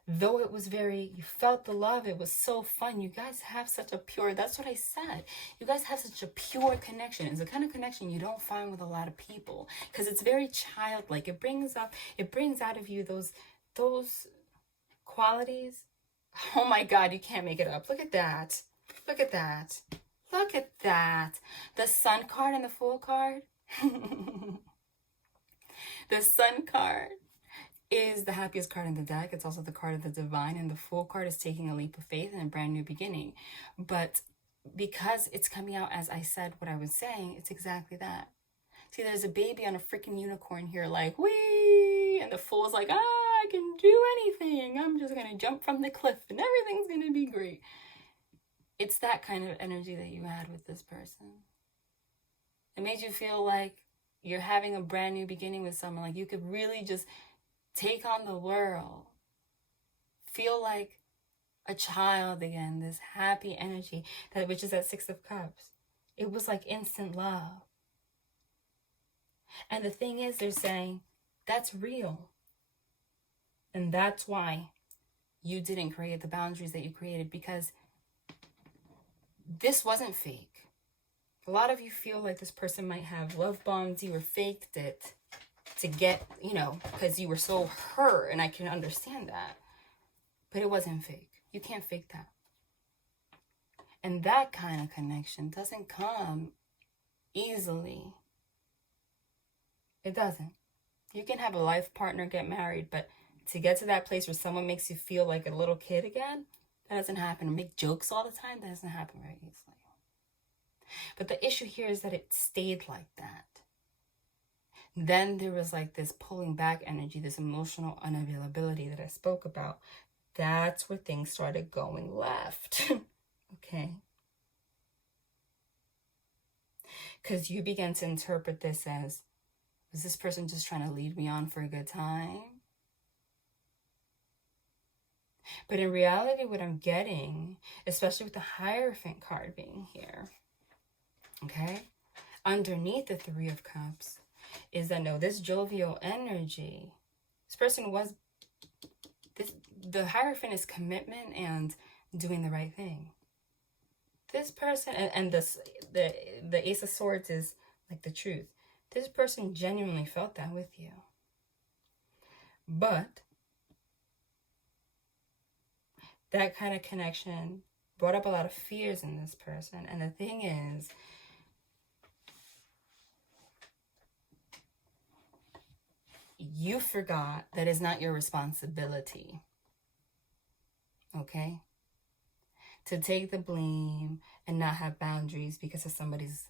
though it was very, you felt the love, it was so fun. You guys have such a pure, that's what I said. You guys have such a pure connection. It's the kind of connection you don't find with a lot of people because it's very childlike. It brings out of you those qualities. Oh my God, you can't make it up. Look at that. Look at that. Look at that. The Sun card and the Fool card. The Sun card is the happiest card in the deck. It's also the card of the divine, and the Fool card is taking a leap of faith and a brand new beginning. But because it's coming out as I said what I was saying, it's exactly that. See, there's a baby on a freaking unicorn here like, wee! And the Fool's like, I can do anything. I'm just going to jump from the cliff and everything's going to be great. It's that kind of energy that you had with this person. It made you feel like you're having a brand new beginning with someone. Like you could really just take on the world. Feel like a child again. This happy energy, which is that 6 of Cups. It was like instant love. And the thing is, they're saying, that's real. And that's why you didn't create the boundaries that you created, because this wasn't fake. A lot of you feel like this person might have love bombed you or faked it to get, because you were so hurt, and I can understand that. But it wasn't fake. You can't fake that. And that kind of connection doesn't come easily. It doesn't. You can have a life partner, get married, but to get to that place where someone makes you feel like a little kid again, that doesn't happen. Or make jokes all the time, that doesn't happen very easily. But the issue here is that it stayed like that. Then there was like this pulling back energy, this emotional unavailability that I spoke about. That's where things started going left. Okay? Because you began to interpret this as, was this person just trying to lead me on for a good time? But in reality, what I'm getting, especially with the Hierophant card being here, okay, underneath the Three of Cups, is that no, this jovial energy, this person was, the Hierophant is commitment and doing the right thing. This person, and the Ace of Swords is like the truth. This person genuinely felt that with you. But that kind of connection brought up a lot of fears in this person. And the thing is, you forgot that it's not your responsibility, okay, to take the blame and not have boundaries because of somebody's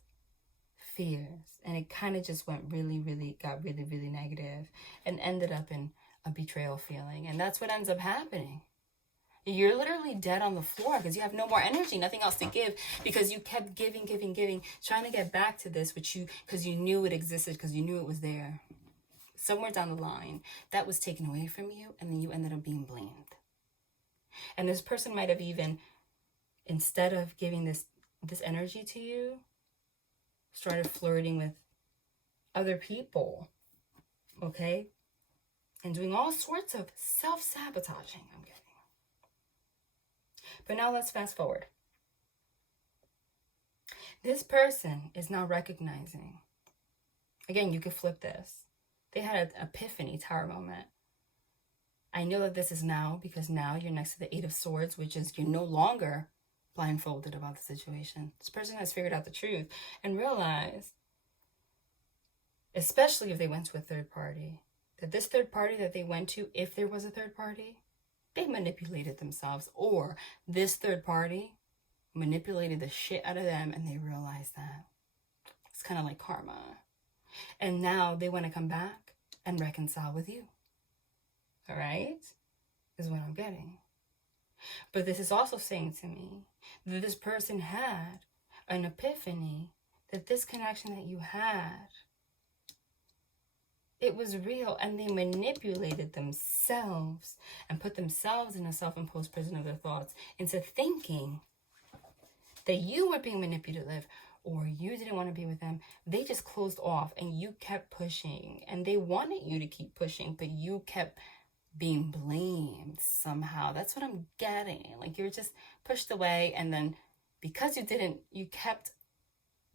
fears. And it kind of just got really negative and ended up in a betrayal feeling. And that's what ends up happening. You're literally dead on the floor because you have no more energy, nothing else to give, because you kept giving, trying to get back to this, because you knew it existed, because you knew it was there. Somewhere down the line, that was taken away from you, and then you ended up being blamed. And this person might have even, instead of giving this energy to you, started flirting with other people, okay? And doing all sorts of self-sabotaging, I'm getting. But now let's fast forward. This person is now recognizing. Again, you could flip this. They had an epiphany tower moment. I know that this is now because now you're next to the Eight of Swords, which is you're no longer blindfolded about the situation. This person has figured out the truth and realized, especially if they went to a third party, that this third party that they went to, if there was a third party, they manipulated themselves, or this third party manipulated the shit out of them, and they realized that. It's kind of like karma. And now they want to come back and reconcile with you. All right? Is what I'm getting. But this is also saying to me that this person had an epiphany that this connection that you had, it was real, and they manipulated themselves and put themselves in a self-imposed prison of their thoughts into thinking that you were being manipulative or you didn't want to be with them. They just closed off and you kept pushing, and they wanted you to keep pushing, but you kept being blamed somehow. That's what I'm getting. Like you were just pushed away, and then because you kept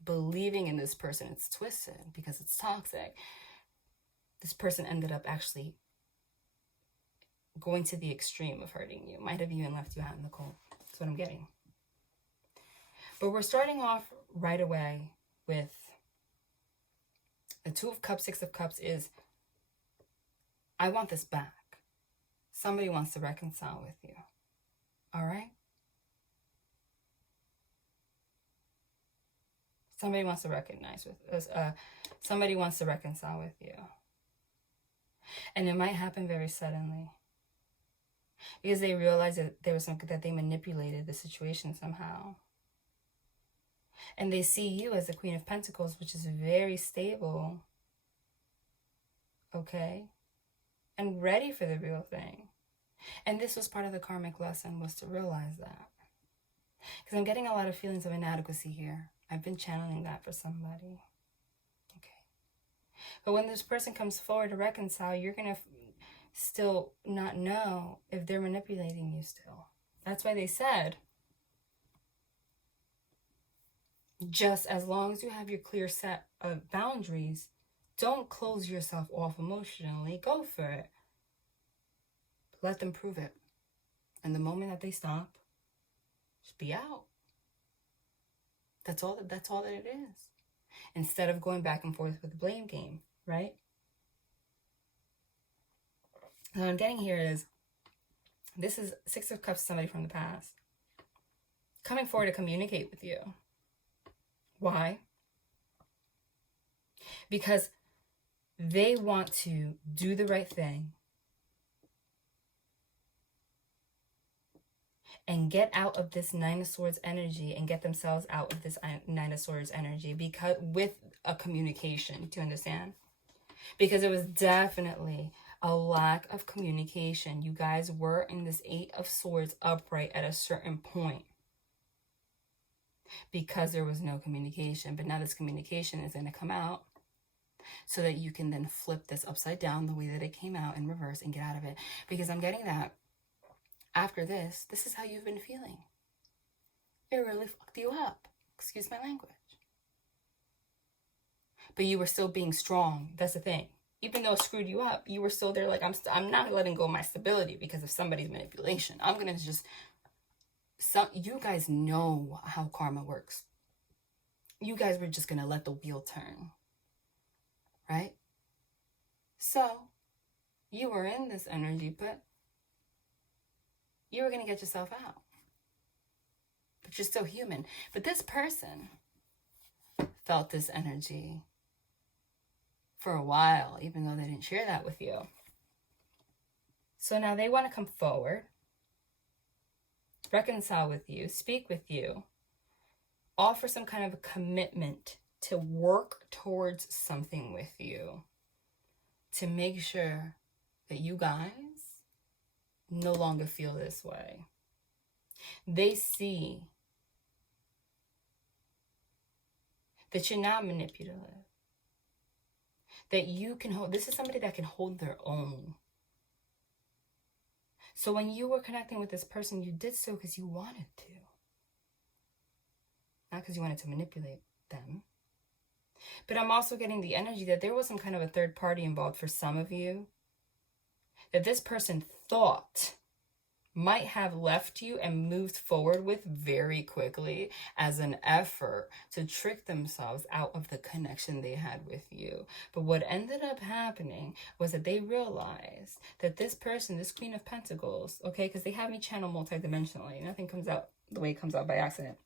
believing in this person. It's twisted because it's toxic. This person ended up actually going to the extreme of hurting you. Might have even left you out in the cold. That's what I'm getting. But we're starting off right away with the Two of Cups, Six of Cups is, I want this back. Somebody wants to reconcile with you. All right? Somebody wants to recognize with us. Somebody wants to reconcile with you. And it might happen very suddenly, because they realize that there was something that they manipulated the situation somehow. And they see you as the Queen of Pentacles, which is very stable, okay, and ready for the real thing. And this was part of the karmic lesson, was to realize that. Because I'm getting a lot of feelings of inadequacy here. I've been channeling that for somebody. But when this person comes forward to reconcile, you're going to still not know if they're manipulating you still. That's why they said, just as long as you have your clear set of boundaries, don't close yourself off emotionally. Go for it. Let them prove it. And the moment that they stop, just be out. That's all that it is. Instead of going back and forth with the blame game, right? So what I'm getting here is, this is Six of Cups, somebody from the past, coming forward to communicate with you. Why? Because they want to do the right thing and get out of this Nine of Swords energy and get themselves out of this Nine of Swords energy, because with a communication, do you understand? Because it was definitely a lack of communication. You guys were in this Eight of Swords upright at a certain point because there was no communication. But now this communication is going to come out so that you can then flip this upside down the way that it came out in reverse and get out of it. Because I'm getting that after this is how you've been feeling. It really fucked you up. Excuse my language. But you were still being strong. That's the thing. Even though it screwed you up, you were still there like, I'm not letting go of my stability because of somebody's manipulation. I'm going to just... you guys know how karma works. You guys were just going to let the wheel turn. Right? So, you were in this energy, but you were going to get yourself out. But you're still human. But this person felt this energy for a while, even though they didn't share that with you. So now they want to come forward, reconcile with you, speak with you, offer some kind of a commitment to work towards something with you, to make sure that you guys no longer feel this way. They see that you're not manipulative, that you can hold, this is somebody that can hold their own. So when you were connecting with this person, you did so because you wanted to, not because you wanted to manipulate them. But I'm also getting the energy that there was some kind of a third party involved for some of you, that this person thought might have left you and moved forward with very quickly as an effort to trick themselves out of the connection they had with you. But what ended up happening was that they realized that this person, this Queen of Pentacles, okay, because they have me channel multidimensionally, nothing comes out the way it comes out by accident,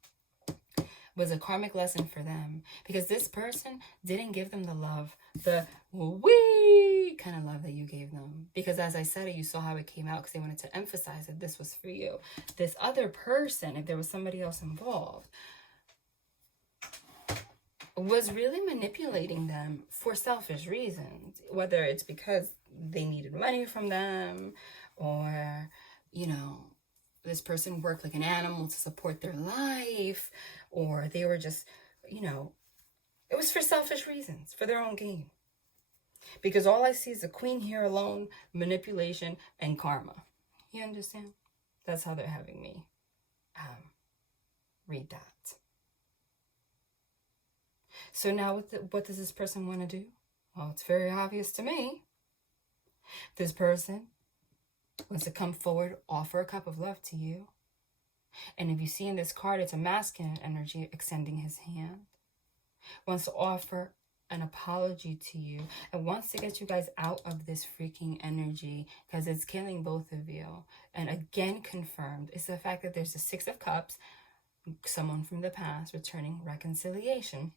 was a karmic lesson for them, because this person didn't give them the love, the wee kind of love that you gave them. Because as I said it, you saw how it came out because they wanted to emphasize that this was for you. This other person, if there was somebody else involved, was really manipulating them for selfish reasons, whether it's because they needed money from them, or, you know, this person worked like an animal to support their life, or they were just, you know, it was for selfish reasons, for their own gain. Because all I see is the Queen here alone, manipulation, and karma. You understand? That's how they're having me read that. So now what does this person want to do? Well, it's very obvious to me. This person wants to come forward, offer a cup of love to you. And if you see in this card, it's a masculine energy extending his hand. Wants to offer an apology to you and wants to get you guys out of this freaking energy because it's killing both of you. And again, confirmed is the fact that there's the Six of Cups, someone from the past returning reconciliation.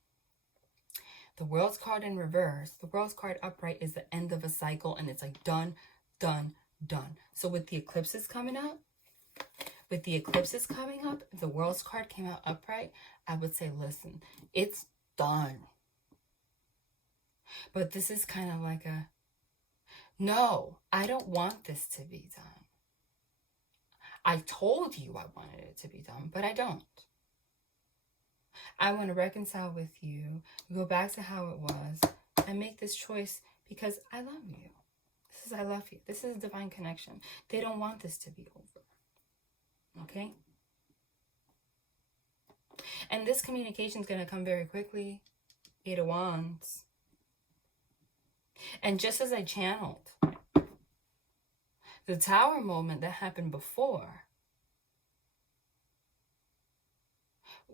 The World's card in reverse, the World's card upright is the end of a cycle, and it's like done, done, done. So with the eclipses coming up, if the World's card came out upright, I would say, listen, it's done. But this is kind of like a, no, I don't want this to be done. I told you I wanted it to be done, but I don't. I want to reconcile with you, go back to how it was, and make this choice because I love you. This is I love you. This is a divine connection. They don't want this to be over. Okay? And this communication is going to come very quickly. 8 of Wands. And just as I channeled the Tower moment that happened before,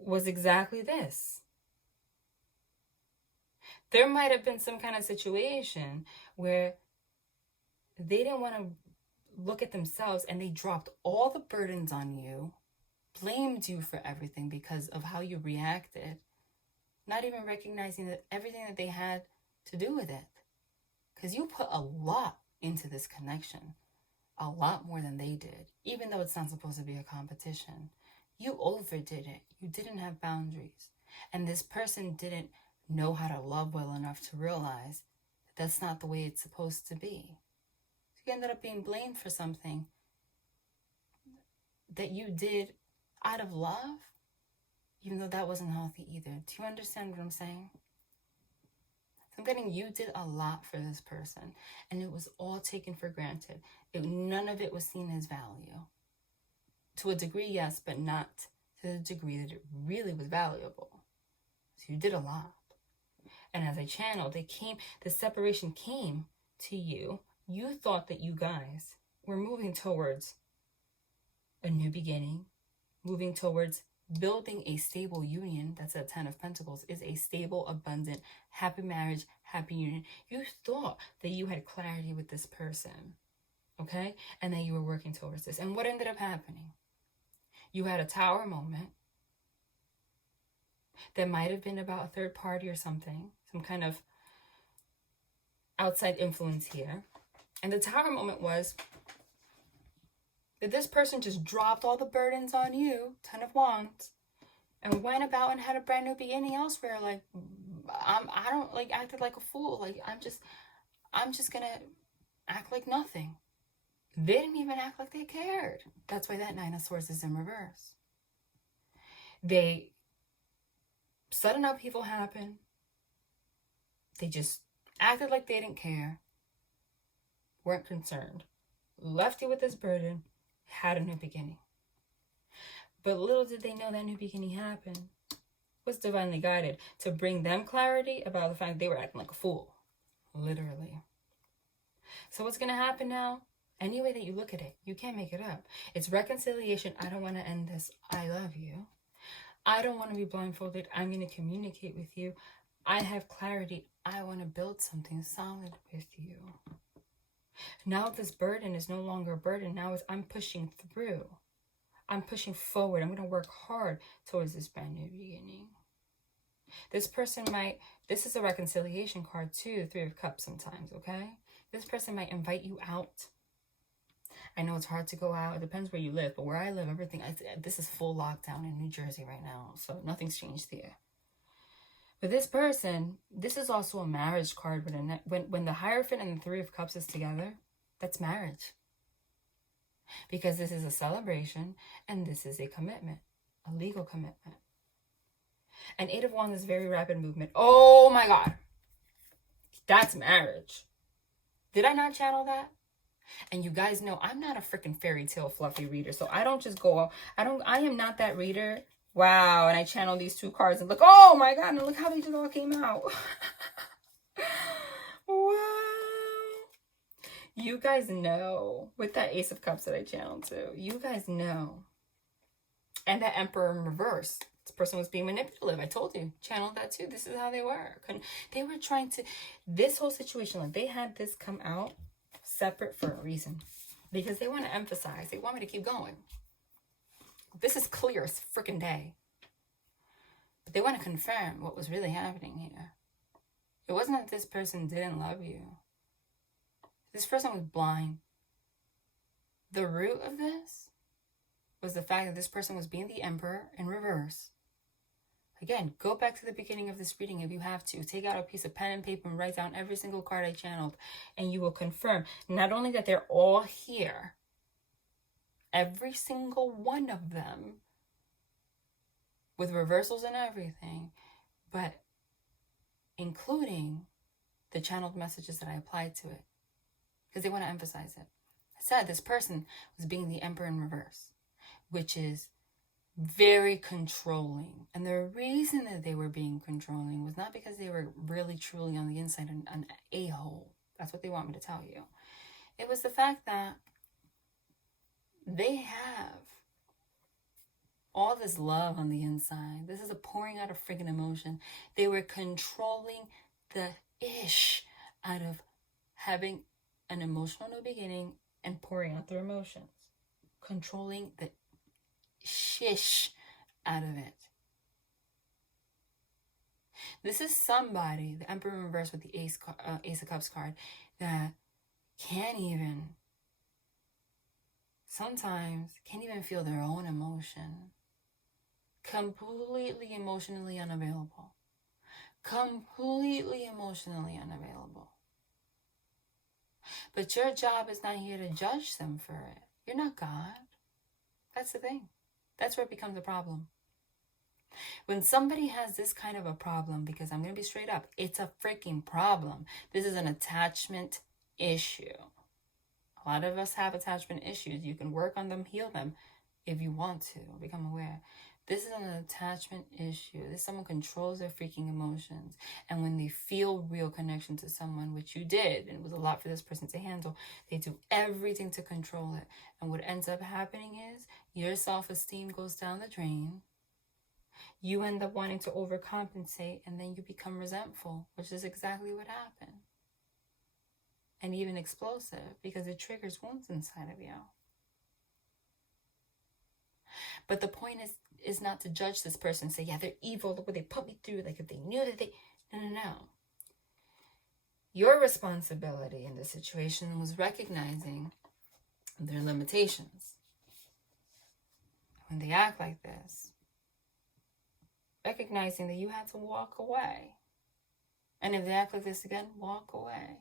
was exactly this. There might have been some kind of situation where they didn't want to look at themselves and they dropped all the burdens on you, blamed you for everything because of how you reacted, not even recognizing that everything that they had to do with it. Because you put a lot into this connection, a lot more than they did, even though it's not supposed to be a competition. You overdid it. You didn't have boundaries. And this person didn't know how to love well enough to realize that that's not the way it's supposed to be. So you ended up being blamed for something that you did out of love, even though that wasn't healthy either. Do you understand what I'm saying? I'm getting, you did a lot for this person, and it was all taken for granted. None of it was seen as value. To a degree, yes, but not to the degree that it really was valuable. So you did a lot. And as I channeled, the separation came to you. You thought that you guys were moving towards a new beginning, moving towards building a stable union. That's a 10 of Pentacles, is a stable, abundant, happy marriage, happy union. You thought that you had clarity with this person, okay? And that you were working towards this. And what ended up happening? You had a tower moment that might have been about a third party or something, some kind of outside influence here. And the tower moment was that this person just dropped all the burdens on you, 10 of Wands, and went about and had a brand new beginning elsewhere. Like, I don't, like, acted like a fool. Like, I'm just gonna act like nothing. They didn't even act like they cared. That's why that 9 of Swords is in reverse. Sudden upheaval happened. They just acted like they didn't care, weren't concerned, left you with this burden, had a new beginning. But little did they know that new beginning happened, was divinely guided to bring them clarity about the fact they were acting like a fool, literally. So what's going to happen now? Any way that you look at it, you can't make it up. It's reconciliation. I don't want to end this. I love you. I don't want to be blindfolded. I'm going to communicate with you. I have clarity. I want to build something solid with you. Now this burden is no longer a burden. Now I'm pushing through. I'm pushing forward. I'm going to work hard towards this brand new beginning. This person this is a reconciliation card too, 3 of Cups sometimes, okay? This person might invite you out. I know it's hard to go out. It depends where you live. But where I live, this is full lockdown in New Jersey right now. So nothing's changed here. But this person, this is also a marriage card. When the Hierophant and the 3 of Cups is together, that's marriage. Because this is a celebration and this is a commitment, a legal commitment. And 8 of Wands is very rapid movement. Oh my God. That's marriage. Did I not channel that? And you guys know I'm not a freaking fairy tale fluffy reader. So I don't just go, I am not that reader. Wow. And I channel these 2 cards and look, oh my God, and look how they just all came out. Wow. You guys know with that Ace of Cups that I channeled too. You guys know. And that Emperor in reverse. This person was being manipulative. I told you. Channeled that too. This is how they were. They were trying to, this whole situation, like they had this come out separate for a reason, because they want to emphasize, they want me to keep going. This is clear as freaking day, but they want to confirm what was really happening here. It wasn't that this person didn't love you. This person was blind. The root of this was the fact that this person was being the Emperor in reverse. Again, go back to the beginning of this reading if you have to. Take out a piece of pen and paper and write down every single card I channeled. And you will confirm not only that they're all here, every single one of them, with reversals and everything, but including the channeled messages that I applied to it. Because they want to emphasize it. I said this person was being the Emperor in reverse, which is very controlling. And the reason that they were being controlling was not because they were really truly on the inside an a-hole. That's what they want me to tell you. It was the fact that they have all this love on the inside. This is a pouring out of freaking emotion. They were controlling the ish out of having an emotional new beginning and pouring out their emotions. Controlling the shish out of it. This is somebody, the Emperor in reverse with the Ace of Cups card, that sometimes can't even feel their own emotion. Completely emotionally unavailable. Completely emotionally unavailable. But your job is not here to judge them for it. You're not God. That's the thing. That's where it becomes a problem. When somebody has this kind of a problem, because I'm going to be straight up, it's a freaking problem. This is an attachment issue. A lot of us have attachment issues. You can work on them, heal them if you want to, become aware. This is an attachment issue. This someone controls their freaking emotions. And when they feel real connection to someone, which you did, and it was a lot for this person to handle, they do everything to control it. And what ends up happening is your self-esteem goes down the drain. You end up wanting to overcompensate, and then you become resentful, which is exactly what happened. And even explosive, because it triggers wounds inside of you. But the point is not to judge this person and say, yeah, they're evil, look what they put me through, like if they knew that they... No. Your responsibility in this situation was recognizing their limitations. When they act like this, recognizing that you had to walk away. And if they act like this again, walk away. I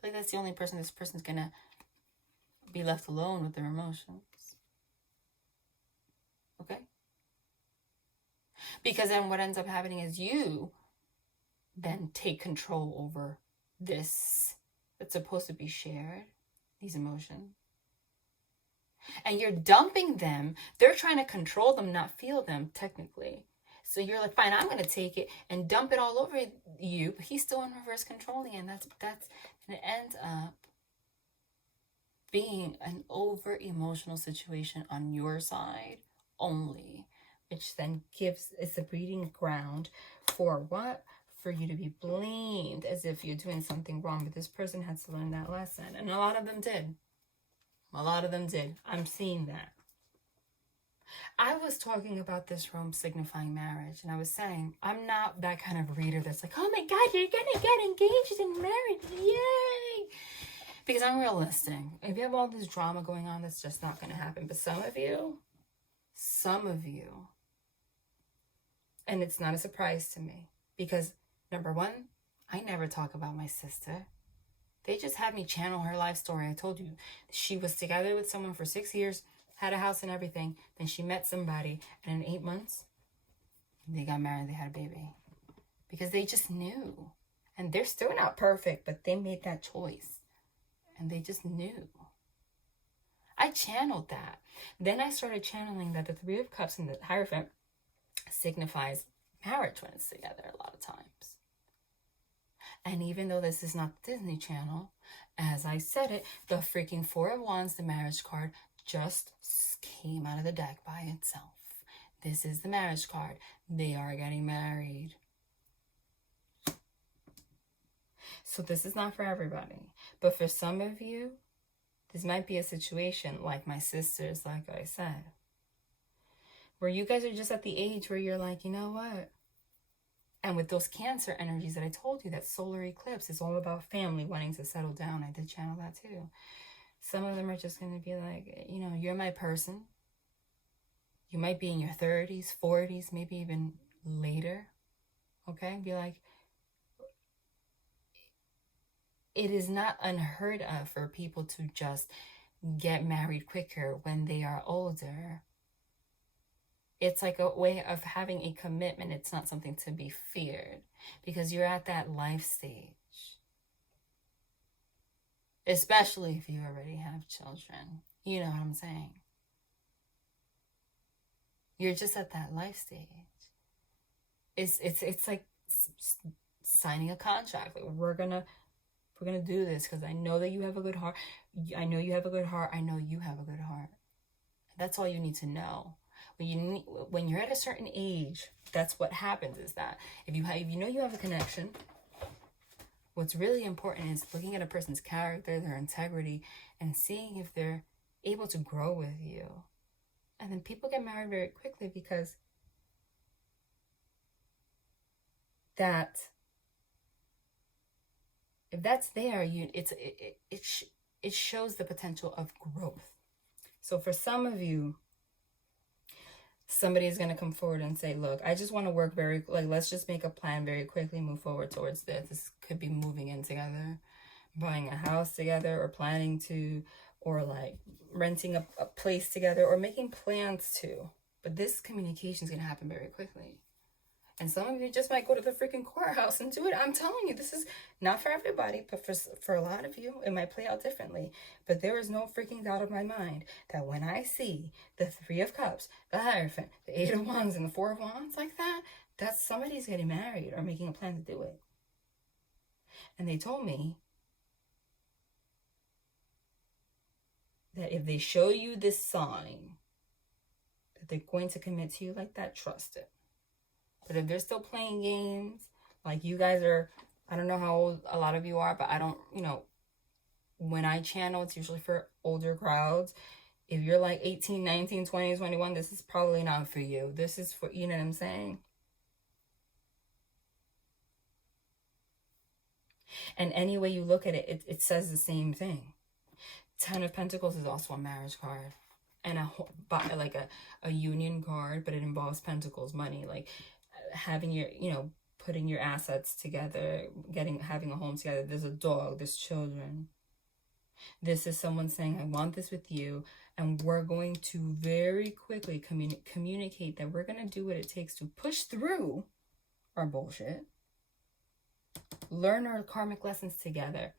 feel like that's the only person this person's gonna be left alone with their emotions. Okay? Because then what ends up happening is you then take control over this that's supposed to be shared, these emotions. And you're dumping them. They're trying to control them, not feel them, technically. So you're like, fine, I'm going to take it and dump it all over you. But he's still in reverse controlling. And that's and it ends up being an over emotional situation on your side only. Which then it's a breeding ground for what? For you to be blamed as if you're doing something wrong. But this person has to learn that lesson. And a lot of them did. A lot of them did. I'm seeing that. I was talking about this room signifying marriage, and I was saying, I'm not that kind of reader that's like, oh my God, you're going to get engaged and married. Yay! Because I'm realistic. If you have all this drama going on, that's just not going to happen. But some of you, and it's not a surprise to me, because number one, I never talk about my sister. They just had me channel her life story. I told you, she was together with someone for 6 years, had a house and everything. Then she met somebody, and in 8 months, they got married, they had a baby. Because they just knew. And they're still not perfect, but they made that choice. And they just knew. I channeled that. Then I started channeling that the Three of Cups and the Hierophant signifies marriage when it's together a lot of times. And even though this is not the Disney Channel, as I said it, the freaking Four of Wands, the marriage card, just came out of the deck by itself. This is the marriage card. They are getting married. So this is not for everybody. But for some of you, this might be a situation like my sisters, like I said, where you guys are just at the age where you're like, you know what? And with those Cancer energies that I told you, that solar eclipse is all about family wanting to settle down. I did channel that too. Some of them are just going to be like, you know, you're my person. You might be in your 30s, 40s, maybe even later. Okay? Be like, it is not unheard of for people to just get married quicker when they are older. It's like a way of having a commitment. It's not something to be feared because you're at that life stage. Especially if you already have children. You know what I'm saying? You're just at that life stage. It's like signing a contract. Like, we're gonna do this because I know that you have a good heart. I know you have a good heart. I know you have a good heart. That's all you need to know. When you're at a certain age, that's what happens, is that if you know you have a connection, what's really important is looking at a person's character, their integrity, and seeing if they're able to grow with you. And then people get married very quickly because if that's there, it shows the potential of growth. So for some of you, somebody is going to come forward and say, look, I just want to work let's just make a plan very quickly, move forward towards this. This could be moving in together, buying a house together, or planning to, or like renting a place together, or making plans to. But this communication is going to happen very quickly. And some of you just might go to the freaking courthouse and do it. I'm telling you, this is not for everybody, but for a lot of you, it might play out differently. But there is no freaking doubt of my mind that when I see the Three of Cups, the Hierophant, the Eight of Wands, and the Four of Wands like that, that's somebody's getting married or making a plan to do it. And they told me that if they show you this sign that they're going to commit to you like that, trust it. But if they're still playing games, like you guys are, I don't know how old a lot of you are, but I don't, when I channel, it's usually for older crowds. If you're like 18, 19, 20, 21, this is probably not for you. This is for, you know what I'm saying? And any way you look at it, it says the same thing. Ten of Pentacles is also a marriage card. And a union card, but it involves pentacles, money, like having your, putting your assets together, having a home together. There's a dog, there's children. This is someone saying, I want this with you, and we're going to very quickly communicate that we're going to do what it takes to push through our bullshit, learn our karmic lessons together,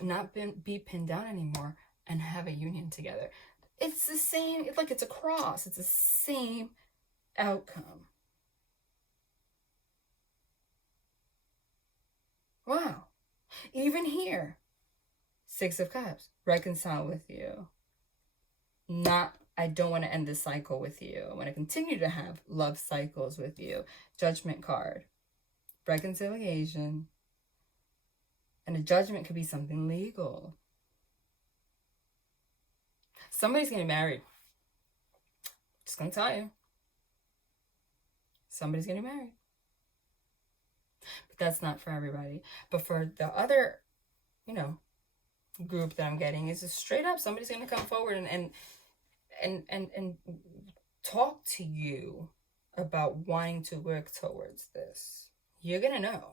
not be pinned down anymore, and have a union together. It's the same, it's a cross. It's the same outcome. Wow. Even here, Six of Cups, reconcile with you. I don't want to end this cycle with you. I want to continue to have love cycles with you. Judgment card, reconciliation. And a judgment could be something legal. Somebody's getting married. Just gonna tell you. Somebody's getting married. But that's not for everybody. But for the other, group that I'm getting, is just straight up somebody's gonna come forward and talk to you about wanting to work towards this. You're gonna know.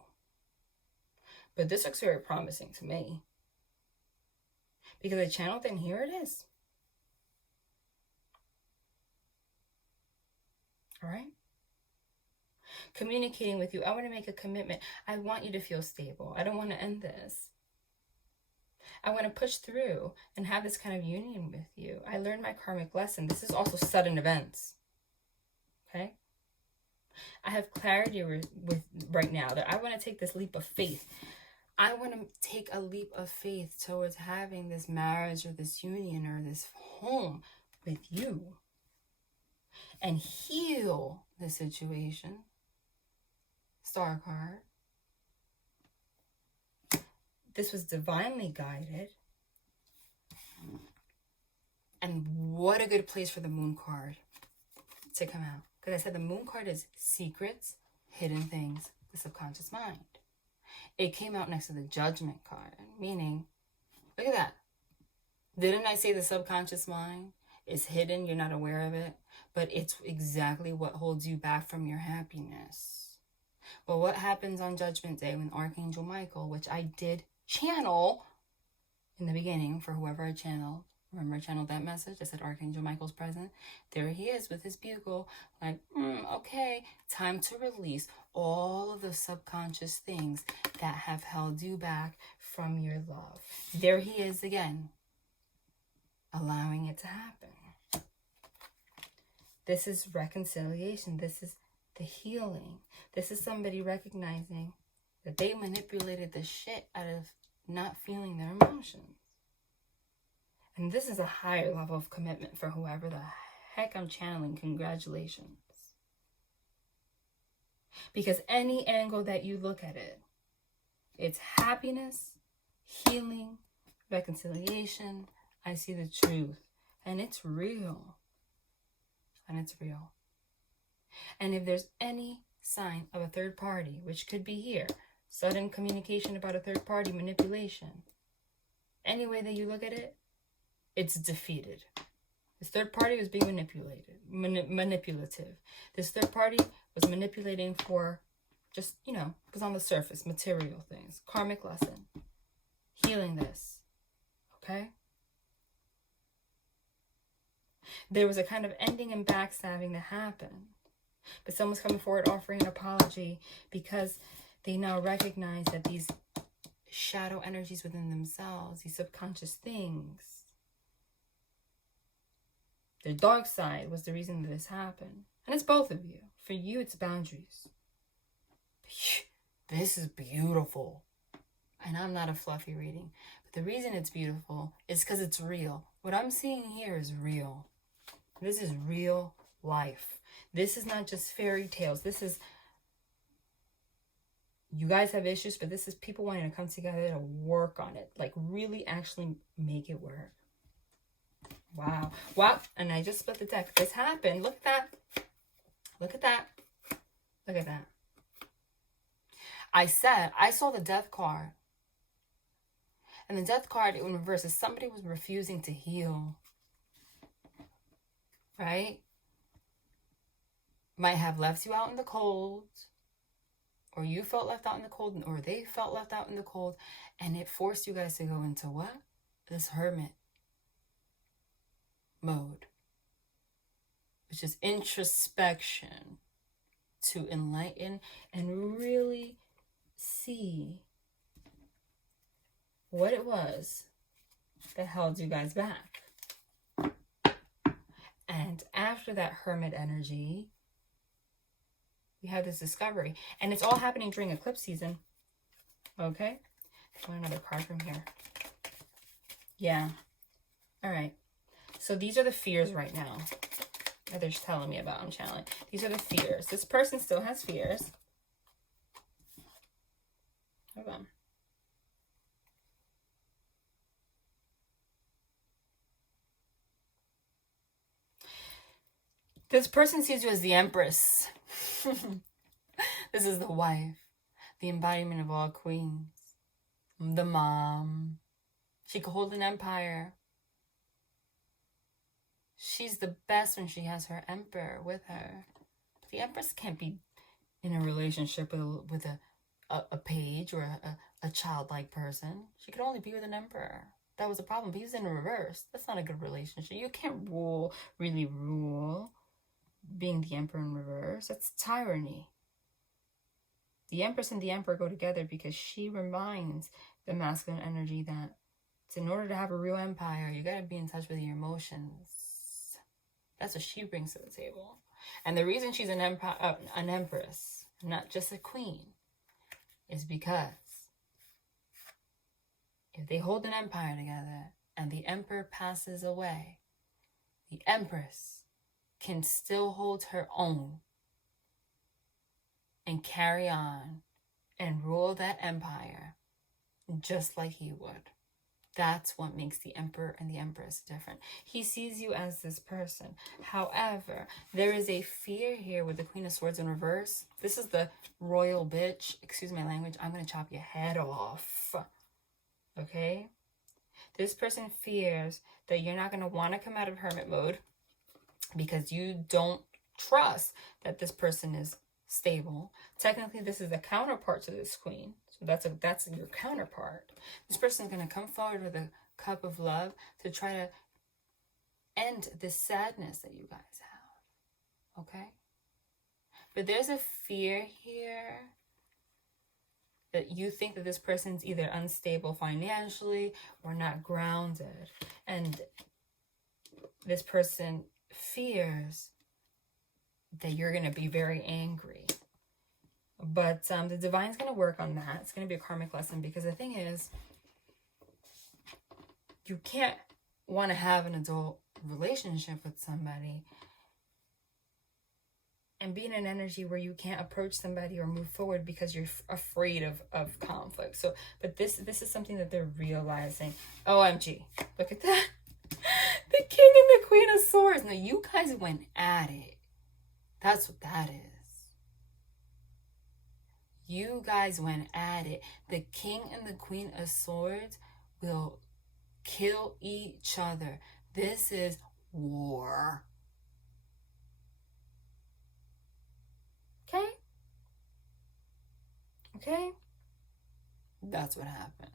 But this looks very promising to me. Because I channeled and here it is. All right? Communicating with you. I want to make a commitment. I want you to feel stable. I don't want to end this. I want to push through and have this kind of union with you. I learned my karmic lesson. This is also sudden events. Okay? I have clarity with right now that I want to take this leap of faith. I want to take a leap of faith towards having this marriage or this union or this home with you and heal the situation. Star card. This was divinely guided. And what a good place for the moon card to come out. Because I said the moon card is secrets, hidden things, the subconscious mind. It came out next to the judgment card, meaning, look at that. Didn't I say the subconscious mind is hidden, you're not aware of it, but it's exactly what holds you back from your happiness. But what happens on Judgment Day when Archangel Michael, which I did channel in the beginning for whoever I channeled, remember I channeled that message? I said Archangel Michael's present. There he is with his bugle, like, okay, time to release all of the subconscious things that have held you back from your love. There he is again, allowing it to happen. This is reconciliation. This is the healing. This is somebody recognizing that they manipulated the shit out of not feeling their emotions. And this is a higher level of commitment for whoever the heck I'm channeling, congratulations. Because any angle that you look at it, it's happiness, healing, reconciliation. I see the truth. And it's real. And it's real. And if there's any sign of a third party, which could be here, sudden communication about a third party, manipulation, any way that you look at it, it's defeated. This third party was being manipulative. This third party was manipulating for just, you know, because on the surface, material things. Karmic lesson. Healing this. Okay? There was a kind of ending and backstabbing that happened. But someone's coming forward offering an apology because they now recognize that these shadow energies within themselves, these subconscious things, their dark side was the reason that this happened. And it's both of you. For you, it's boundaries. This is beautiful. And I'm not a fluffy reading. But the reason it's beautiful is because it's real. What I'm seeing here is real. This is real life. This is not just fairy tales. This is, you guys have issues, but this is people wanting to come together to work on it. Like really actually make it work. Wow. Wow. And I just split the deck. This happened. Look at that. Look at that. Look at that. I saw the death card. And the death card in reverse is somebody was refusing to heal. Right? Might have left you out in the cold. Or you felt left out in the cold. Or they felt left out in the cold. And it forced you guys to go into what? This hermit mode. Which is introspection. To enlighten and really see what it was that held you guys back. And after that hermit energy, we have this discovery. And it's all happening during eclipse season. Okay? Pull another card from here. Yeah. All right. So these are the fears right now that they're just telling me about. I'm channeling. These are the fears. This person still has fears. Hold on. This person sees you as the empress. This is the wife, the embodiment of all queens, the mom. She could hold an empire. She's the best when she has her emperor with her. The empress can't be in a relationship with a page or a childlike person. She could only be with an emperor. That was a problem. But he was in reverse. That's not a good relationship. You can't really rule being the emperor in reverse. That's tyranny. The empress and the emperor go together because she reminds the masculine energy that in order to have a real empire, you got to be in touch with your emotions. That's what she brings to the table. And the reason she's an empress, not just a queen, is because if they hold an empire together and the emperor passes away, the empress can still hold her own and carry on and rule that empire just like he would. That's what makes the emperor and the empress different. He sees you as this person. However, there is a fear here with the Queen of Swords in reverse. This is the royal bitch. Excuse my language. I'm going to chop your head off. Okay? This person fears that you're not going to want to come out of hermit mode because you don't trust that this person is stable. Technically, this is a counterpart to this queen. So that's your counterpart. This person is going to come forward with a cup of love to try to end this sadness that you guys have. Okay? But there's a fear here that you think that this person's either unstable financially or not grounded. And this person fears that you're going to be very angry. But the divine's going to work on that. It's going to be a karmic lesson because the thing is, you can't want to have an adult relationship with somebody and be in an energy where you can't approach somebody or move forward because you're afraid of conflict. So, but this is something that they're realizing. OMG, look at that. The King and the Queen of Swords. Now, you guys went at it. That's what that is. You guys went at it. The King and the Queen of Swords will kill each other. This is war. Okay? Okay? That's what happened.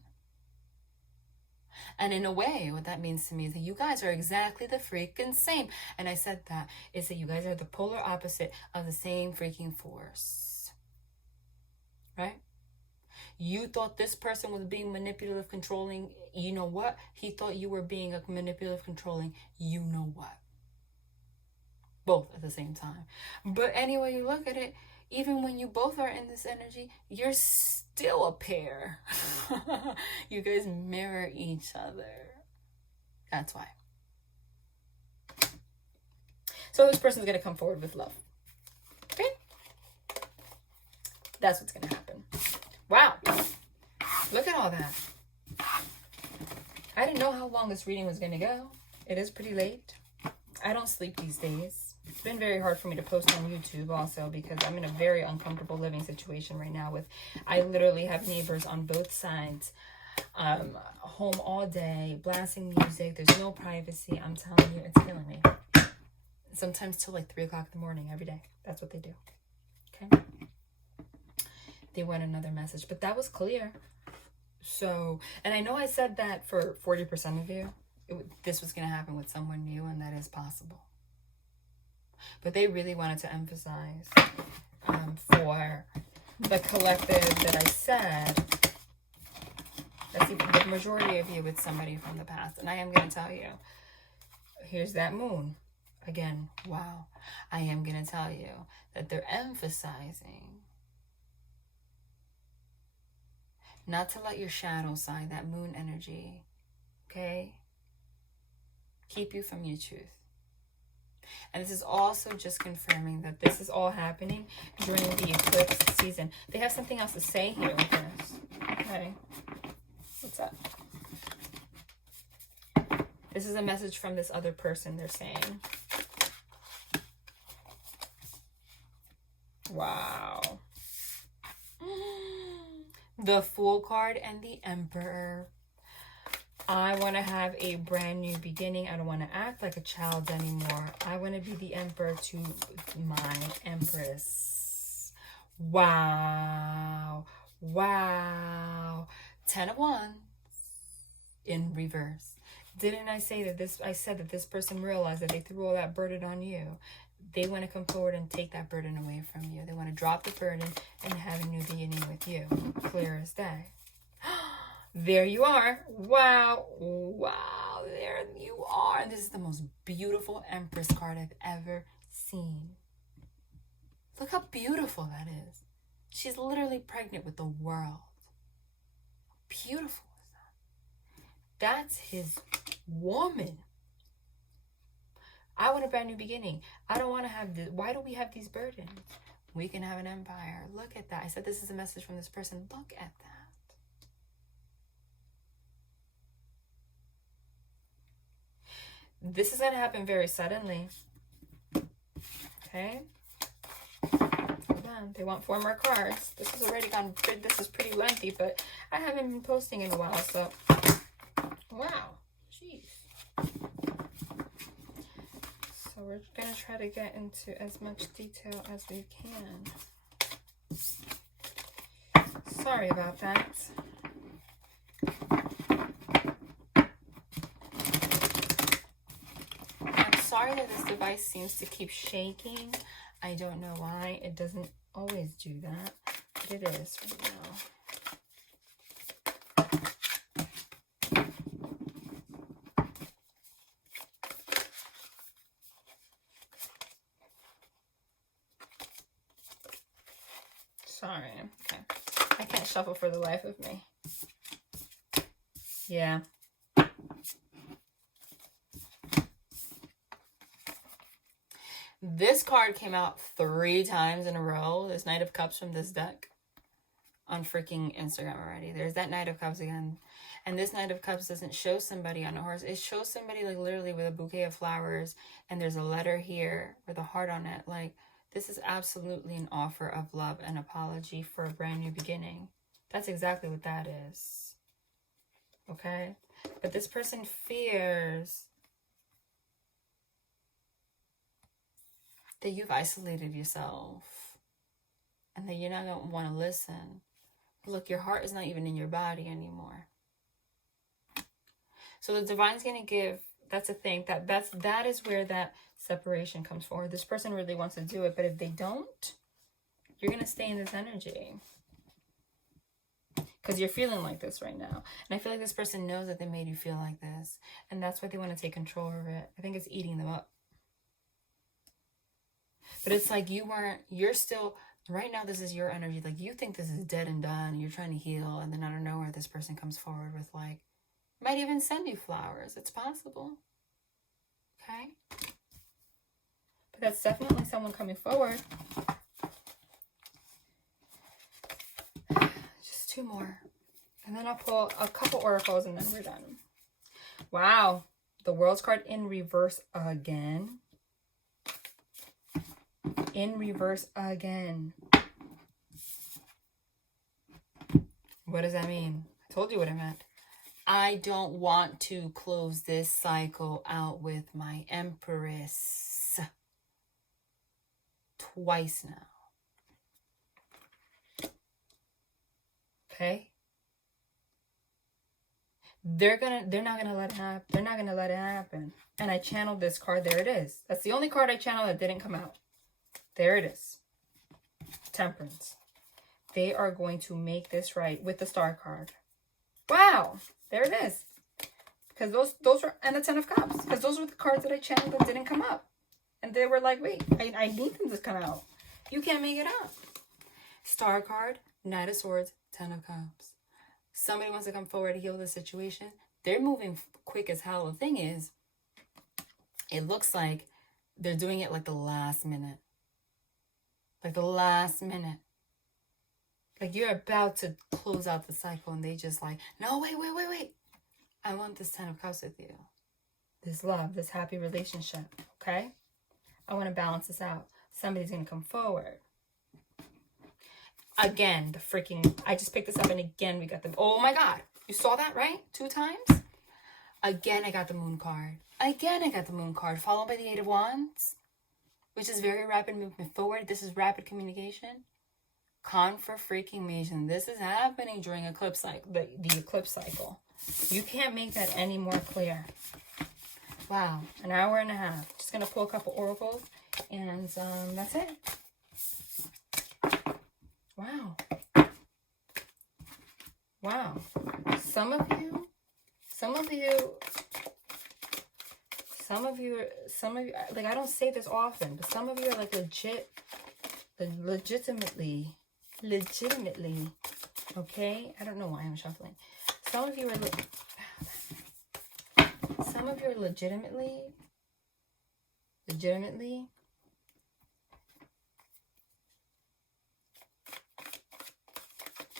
And in a way, what that means to me is that you guys are exactly the freaking same. And I said that is that you guys are the polar opposite of the same freaking force. Right? You thought this person was being manipulative, controlling. You know what? He thought you were being a manipulative, controlling. You know what? Both at the same time. But anyway, you look at it, even when you both are in this energy, you're still a pair. You guys mirror each other. That's why. So this person's going to come forward with love. Okay? That's what's going to happen. Wow. Look at all that. I didn't know how long this reading was going to go. It is pretty late. I don't sleep these days. It's been very hard for me to post on YouTube also because I'm in a very uncomfortable living situation right now with, I literally have neighbors on both sides, home all day, blasting music. There's no privacy. I'm telling you, it's killing me. Sometimes till like 3 o'clock in the morning every day. That's what they do. Okay. They want another message, but that was clear. So, and I know I said that for 40% of you, this was going to happen with someone new, and that is possible. But they really wanted to emphasize for the collective that I said, that's the majority of you with somebody from the past. And I am going to tell you, here's that moon. Again, wow. I am going to tell you that they're emphasizing not to let your shadow side, that moon energy, okay, keep you from your truth. And this is also just confirming that this is all happening during the eclipse season. They have something else to say here with this. Okay. What's up? This is a message from this other person, they're saying. Wow. The Fool card and the Emperor. I want to have a brand new beginning. I don't want to act like a child anymore. I want to be the Emperor to my Empress. Wow. Wow. 10 of Wands in reverse. Didn't I say that this, I said that this person realized that they threw all that burden on you. They want to come forward and take that burden away from you. They want to drop the burden and have a new beginning with you. Clear as day. There you are. Wow. Wow. There you are. This is the most beautiful Empress card I've ever seen. Look how beautiful that is. She's literally pregnant with the world. Beautiful is that? That's his woman. I want a brand new beginning. I don't want to have this. Why do we have these burdens? We can have an empire. Look at that. I said this is a message from this person. Look at that. This is going to happen very suddenly. Okay. Hold on. They want 4 more cards. This has already gone, this is pretty lengthy, but I haven't been posting in a while, so. Wow. Jeez. So we're going to try to get into as much detail as we can. Sorry about that. Sorry that this device seems to keep shaking. I don't know why. It doesn't always do that, but it is right now. Sorry. Okay. I can't shuffle for the life of me. Yeah. This card came out 3 times in a row. This Knight of Cups from this deck on freaking Instagram already. There's that Knight of Cups again. And this Knight of Cups doesn't show somebody on a horse. It shows somebody like literally with a bouquet of flowers. And there's a letter here with a heart on it. Like, this is absolutely an offer of love and apology for a brand new beginning. That's exactly what that is. Okay? But this person fears that you've isolated yourself and that you're not going to want to listen. Look, your heart is not even in your body anymore. So the divine's going to give, that's a thing, that is where that separation comes forward. This person really wants to do it, but if they don't, you're going to stay in this energy. Because you're feeling like this right now. And I feel like this person knows that they made you feel like this. And that's why they want to take control of it. I think it's eating them up. But it's like you're still, right now this is your energy. Like you think this is dead and done. You're trying to heal. And then out of nowhere, this person comes forward with like, might even send you flowers. It's possible. Okay? But that's definitely someone coming forward. Just 2 more. And then I'll pull a couple oracles and then we're done. Wow. The World's card in reverse again. In reverse again. What does that mean? I told you what it meant. I don't want to close this cycle out with my empress. Twice now. Okay? They're not gonna let it happen. They're not gonna let it happen. And I channeled this card. There it is. That's the only card I channeled that didn't come out. There it is. Temperance. They are going to make this right with the Star card. Wow. There it is. Because those were, and the 10 of Cups. Because those were the cards that I channeled that didn't come up. And they were like, wait, I need them to come out. You can't make it up. Star card, Knight of Swords, 10 of Cups. Somebody wants to come forward to heal the situation. They're moving quick as hell. The thing is, it looks like they're doing it like the last minute. Like the last minute. Like you're about to close out the cycle and they just like, no, wait. I want this 10 of Cups with you. This love, this happy relationship, okay? I want to balance this out. Somebody's going to come forward. Again, the freaking, I just picked this up and again we got the, oh my God. You saw that, right? 2 times? Again, I got the Moon card. Again, I got the Moon card, followed by the 8 of Wands, which is very rapid movement forward. This is rapid communication. Confirmation. This is happening during eclipse cycle, the eclipse cycle. You can't make that any more clear. Wow, an hour and a half. Just gonna pull a couple oracles, and that's it. Wow. Wow. Some of you, like I don't say this often, but some of you are like legitimately, okay? I don't know why I'm shuffling. Some of you are legitimately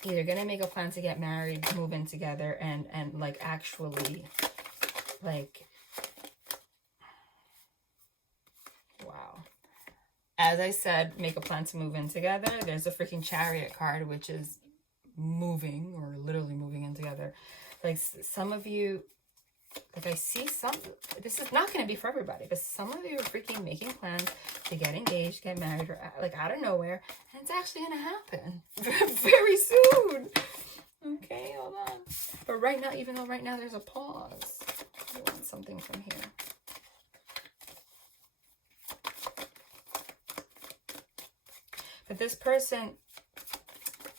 either gonna make a plan to get married, move in together, and like actually like, wow. As I said, make a plan to move in together. There's a freaking Chariot card, which is moving or literally moving in together. Like some of you, like I see some, this is not going to be for everybody, but some of you are freaking making plans to get engaged, get married, or like out of nowhere. And it's actually going to happen very soon. Okay, hold on. But right now, even though right now there's a pause, I want something from here. But this person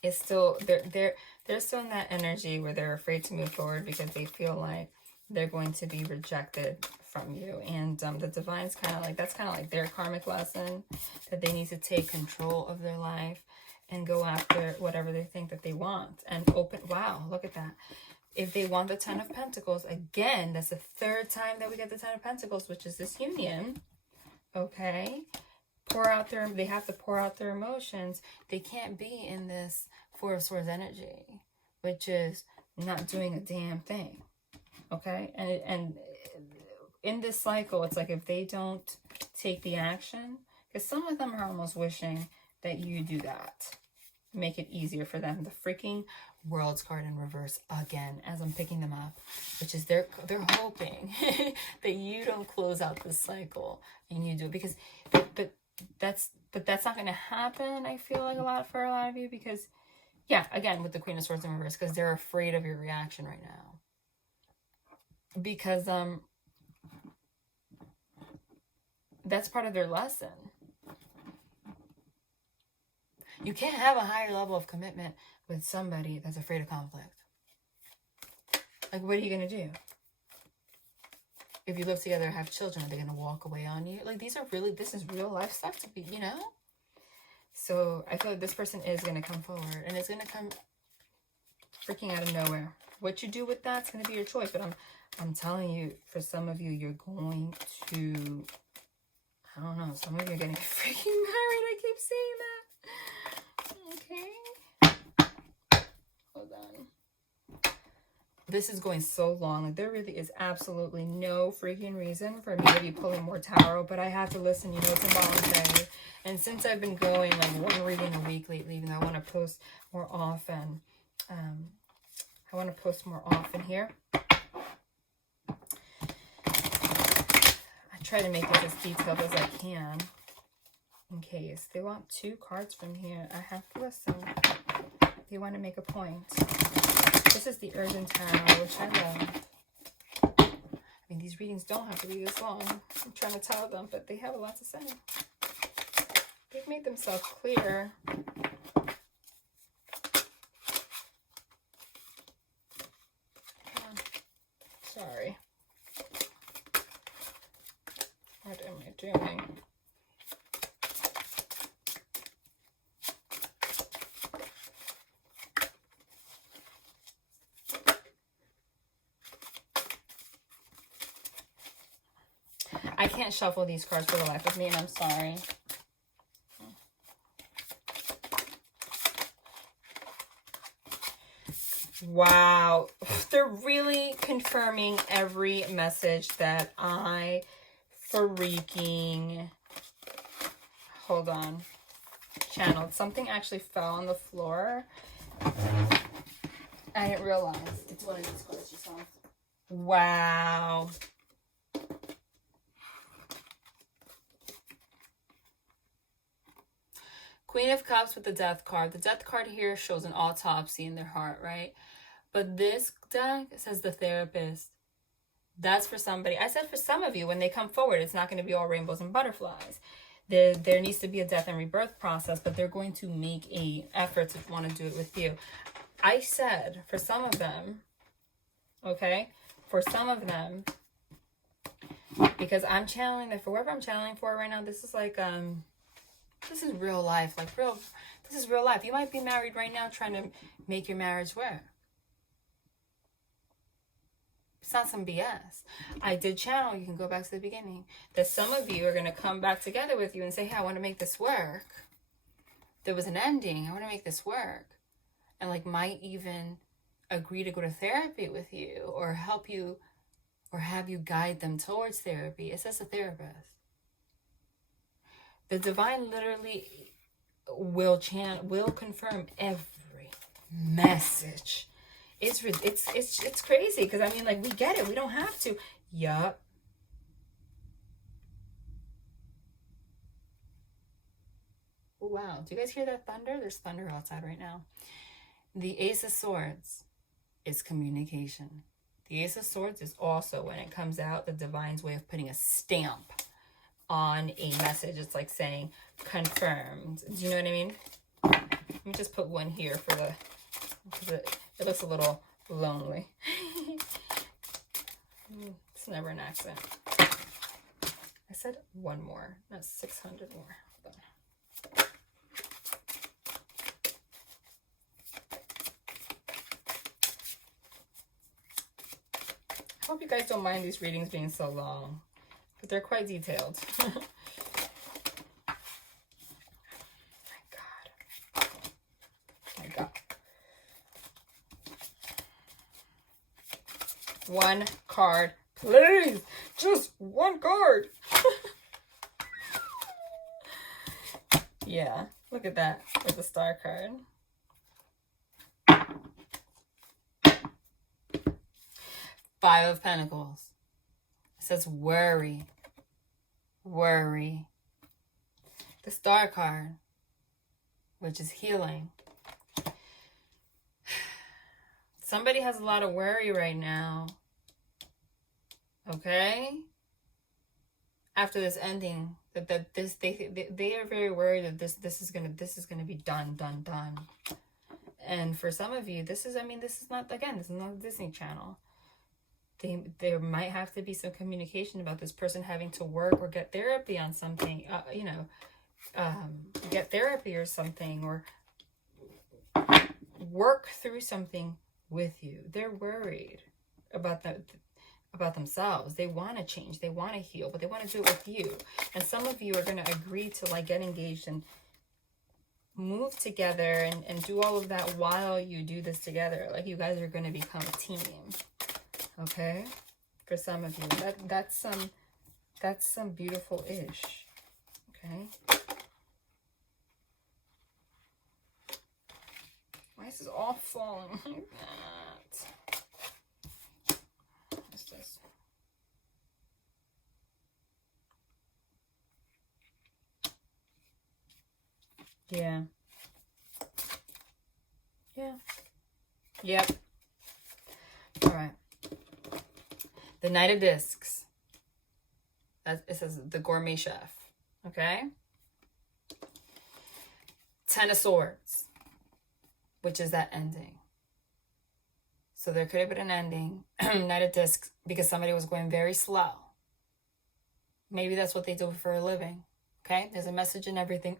is still, they're still in that energy where they're afraid to move forward because they feel like they're going to be rejected from you. And the divine's kind of like, that's kind of like their karmic lesson, that they need to take control of their life and go after whatever they think that they want. And open, wow, look at that. If they want the 10 of Pentacles, again, that's the 3rd time that we get the 10 of Pentacles, which is this union. Okay. they have to pour out their emotions. They can't be in this Four of Swords energy, which is not doing a damn thing. Okay? And in this cycle, it's like if they don't take the action, because some of them are almost wishing that you do that. Make it easier for them. The freaking World's card in reverse again as I'm picking them up, which is they're hoping that you don't close out this cycle and you do it, because but that's not going to happen. I feel like for a lot of you, because yeah, again with the Queen of Swords in reverse, because they're afraid of your reaction right now, because that's part of their lesson. You can't have a higher level of commitment with somebody that's afraid of conflict. Like, what are you going to do? If you live together, have children, are they going to walk away on you? Like, this is real life stuff to be, you know? So I feel like this person is going to come forward, and it's going to come freaking out of nowhere. What you do with that's going to be your choice. But I'm telling you, for some of you, you're going to, I don't know, some of you are getting freaking married. I keep saying that. Okay. Hold on. This is going so long. Like, there really is absolutely no freaking reason for me to be pulling more tarot, but I have to listen. You know, it's involuntary. And since I've been going like one reading a week lately, even though I want to post more often, here. I try to make it as detailed as I can. In case they want 2 cards from here, I have to listen. They want to make a point. This is the Urgent Tarot, which I love. I mean, these readings don't have to be this long. I'm trying to tell them, but they have a lot to say. They've made themselves clear. Sorry. What am I doing? I can't shuffle these cards for the life of me, and I'm sorry. Wow. They're really confirming every message that I freaking, hold on, channeled. Something actually fell on the floor. I didn't realize. It's one of these cards you saw. Wow. Queen of Cups with the Death card. The Death card here shows an autopsy in their heart, right? But this deck says the Therapist. That's for somebody. I said for some of you, when they come forward, it's not going to be all rainbows and butterflies. There needs to be a death and rebirth process, but they're going to make an effort to want to do it with you. I said for some of them, okay? For some of them, because I'm channeling that for whoever I'm channeling for right now, this is like, this is real life, this is real life. You might be married right now trying to make your marriage work. It's not some BS. I did channel, you can go back to the beginning, that some of you are going to come back together with you and say, hey, I want to make this work. There was an ending. I want to make this work. And like might even agree to go to therapy with you or help you or have you guide them towards therapy. It says a therapist. The divine literally will confirm every message. It's crazy because I mean, like, we get it. We don't have to. Yup. Wow. Do you guys hear that thunder? There's thunder outside right now. The Ace of Swords is communication. The Ace of Swords is also, when it comes out, the divine's way of putting a stamp on a message. It's like saying confirmed. Do you know what I mean? Let me just put one here for the, because it looks a little lonely. It's never an accent. I said one more, not 600 more. Hold on. I hope you guys don't mind these readings being so long, but they're quite detailed. One card, please. Just one card. Yeah, look at that with the star card. Five of Pentacles. It says worry. Worry. The star card, which is healing. Somebody has a lot of worry right now. Okay? After this ending, they are very worried that this is gonna be done. And for some of you, this is not, again, this is not a Disney Channel. There might have to be some communication about this person having to work or get therapy on something, get therapy or something, or work through something with you. They're worried about themselves. They want to change, they want to heal, but they want to do it with you. And some of you are going to agree to like get engaged and move together and do all of that while you do this together. Like you guys are going to become a team. Okay? For some of you. That's some beautiful ish. Okay? Why is this all falling like that? What's this? Yeah. Yeah. Yep. All right. The Knight of Discs. It says the Gourmet Chef. Okay? Ten of Swords, which is that ending. So there could have been an ending. Knight of Discs, because somebody was going very slow. Maybe that's what they do for a living. Okay? There's a message in everything.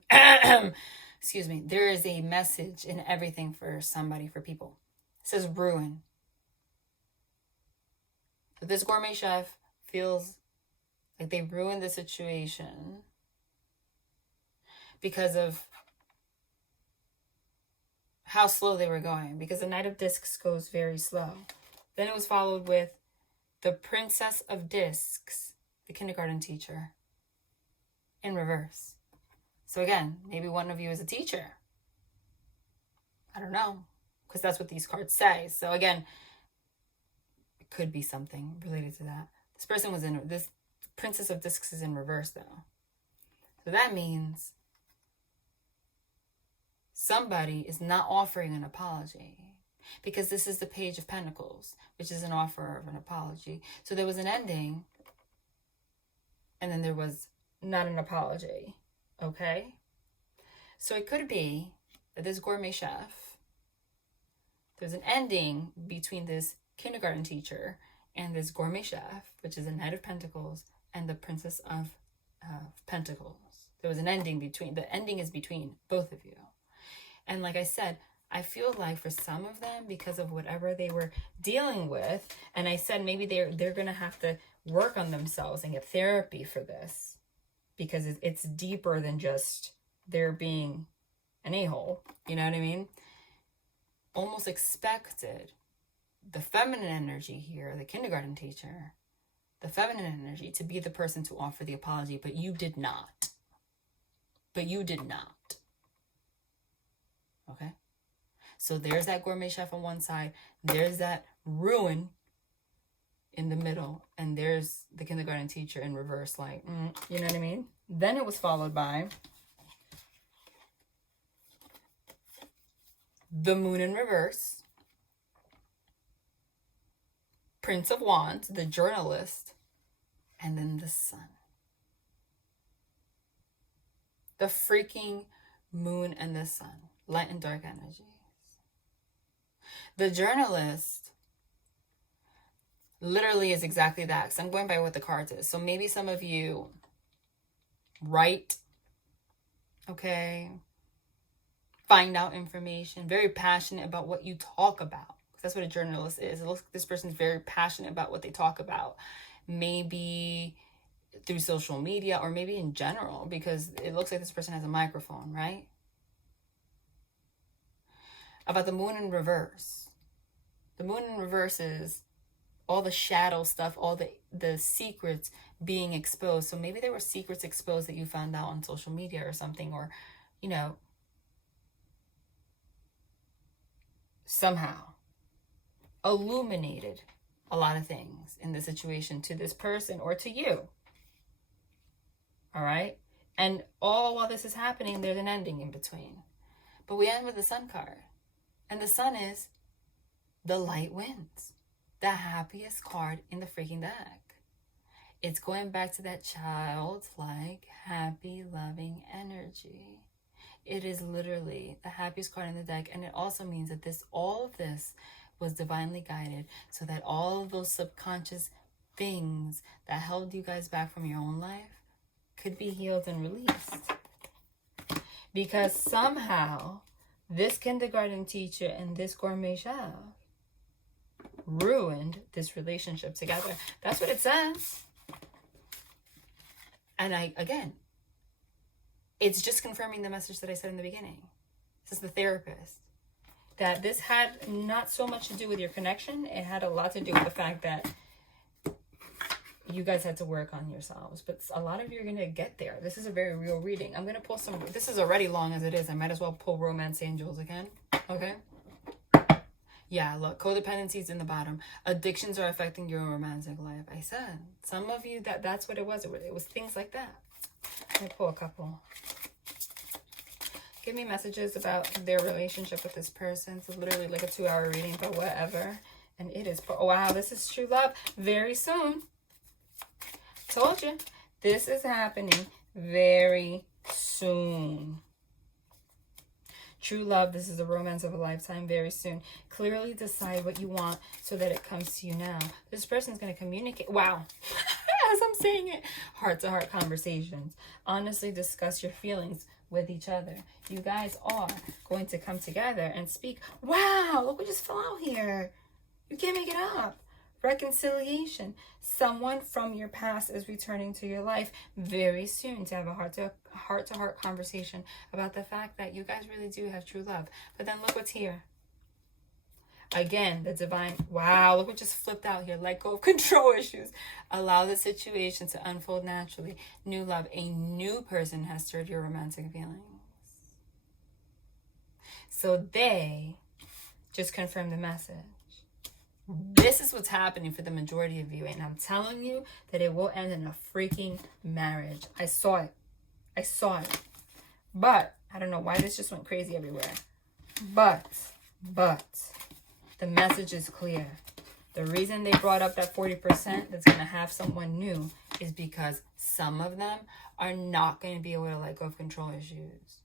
Excuse me. There is a message in everything for somebody, for people. It says ruin. But this gourmet chef feels like they ruined the situation because of how slow they were going. Because the Knight of Discs goes very slow. Then it was followed with the Princess of Discs, the kindergarten teacher, in reverse. So again, maybe one of you is a teacher. I don't know, because that's what these cards say. So again, it could be something related to that. This person was in, this Princess of Discs is in reverse though. So that means somebody is not offering an apology, because this is the Page of Pentacles, which is an offer of an apology. So there was an ending, and then there was not an apology. Okay? So it could be that this gourmet chef, there's an ending between this kindergarten teacher and this gourmet chef, which is a Knight of Pentacles and the Princess of Pentacles. There was an ending between, the ending is between both of you. And like I said, I feel like for some of them, because of whatever they were dealing with, and I said maybe they're going to have to work on themselves and get therapy for this, because it's deeper than just they're being an a-hole. You know what I mean? Almost expected the feminine energy here, the kindergarten teacher, the feminine energy to be the person to offer the apology, but you did not. But you did not. Okay? So there's that gourmet chef on one side, there's that ruin in the middle, and there's the kindergarten teacher in reverse, like, you know what I mean? Then it was followed by the Moon in reverse, Prince of Wands, the journalist, and then the Sun. The freaking Moon and the Sun, light and dark energies. The journalist literally is exactly that, because I'm going by what the cards is. So maybe some of you write, okay, find out information, very passionate about what you talk about. That's what a journalist is. It looks like this person's very passionate about what they talk about. Maybe through social media, or maybe in general, because it looks like this person has a microphone, right? About the Moon in reverse. The Moon in reverse is all the shadow stuff, all the secrets being exposed. So maybe there were secrets exposed that you found out on social media or something, or, you know, somehow illuminated a lot of things in the situation to this person or to you. All right? And all while this is happening, there's an ending in between. But we end with the Sun card. And the Sun is the light wins. The happiest card in the freaking deck. It's going back to that childlike, happy, loving energy. It is literally the happiest card in the deck. And it also means that all of this was divinely guided, so that all of those subconscious things that held you guys back from your own life could be healed and released. Because somehow this kindergarten teacher and this gourmet chef ruined this relationship together. That's what it says. And again, it's just confirming the message that I said in the beginning. This is the therapist. That this had not so much to do with your connection. It had a lot to do with the fact that you guys had to work on yourselves. But a lot of you are going to get there. This is a very real reading. I'm going to pull some. This is already long as it is. I might as well pull Romance Angels again. Okay? Yeah, look. Codependency is in the bottom. Addictions are affecting your romantic life. I said. Some of you, that's what it was. It was things like that. Let me pull a couple. Give me messages about their relationship with this person. It's literally like a 2-hour reading, but whatever. And it is, oh, wow, this is true love very soon. Told you. This is happening very soon. True love, this is the romance of a lifetime very soon. Clearly decide what you want so that it comes to you now. This person's going to communicate. Wow. As I'm saying it, heart-to-heart conversations. Honestly discuss your feelings with each other. You guys are going to come together and speak. Wow, look what just fell out here. You can't make it up. Reconciliation. Someone from your past is returning to your life very soon to have a heart-to-heart conversation about the fact that you guys really do have true love. But then look what's here. Again, the divine. Wow, look what just flipped out here. Let go of control issues. Allow the situation to unfold naturally. New love. A new person has stirred your romantic feelings. So they just confirmed the message. This is what's happening for the majority of you. And I'm telling you that it will end in a freaking marriage. I saw it. I saw it. But I don't know why this just went crazy everywhere. But the message is clear. The reason they brought up that 40% that's going to have someone new is because some of them are not going to be able to let go of control issues.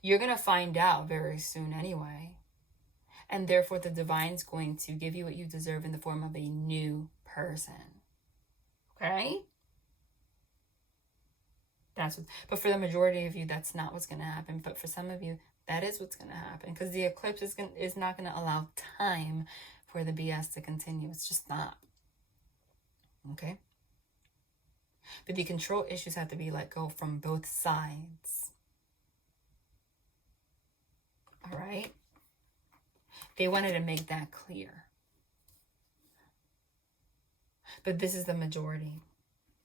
You're going to find out very soon anyway. And therefore, the divine's going to give you what you deserve in the form of a new person. Okay? But for the majority of you, that's not what's going to happen. But for some of you, that is what's going to happen. Because the eclipse is not going to allow time for the BS to continue. It's just not. Okay? But the control issues have to be let go from both sides. All right? They wanted to make that clear. But this is the majority.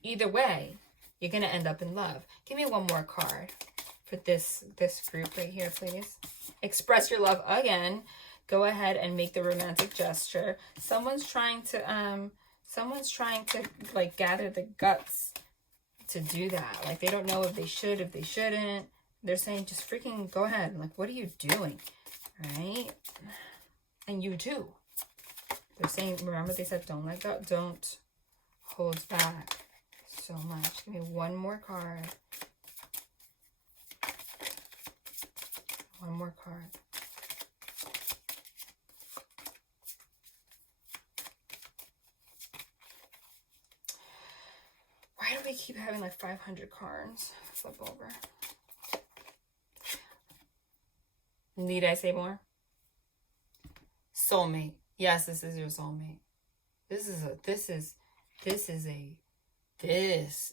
Either way, you're going to end up in love. Give me one more card for this group right here, please. Express your love again. Go ahead and make the romantic gesture. Someone's trying to like gather the guts to do that. Like they don't know if they should, if they shouldn't. They're saying just freaking go ahead. Like, what are you doing? Right? And you too. They're saying, remember they said don't let go, don't hold back so much. Give me one more card. One more card. Why do we keep having like 500 cards? Flip over. Need I say more? Soulmate. Yes, this is your soulmate. This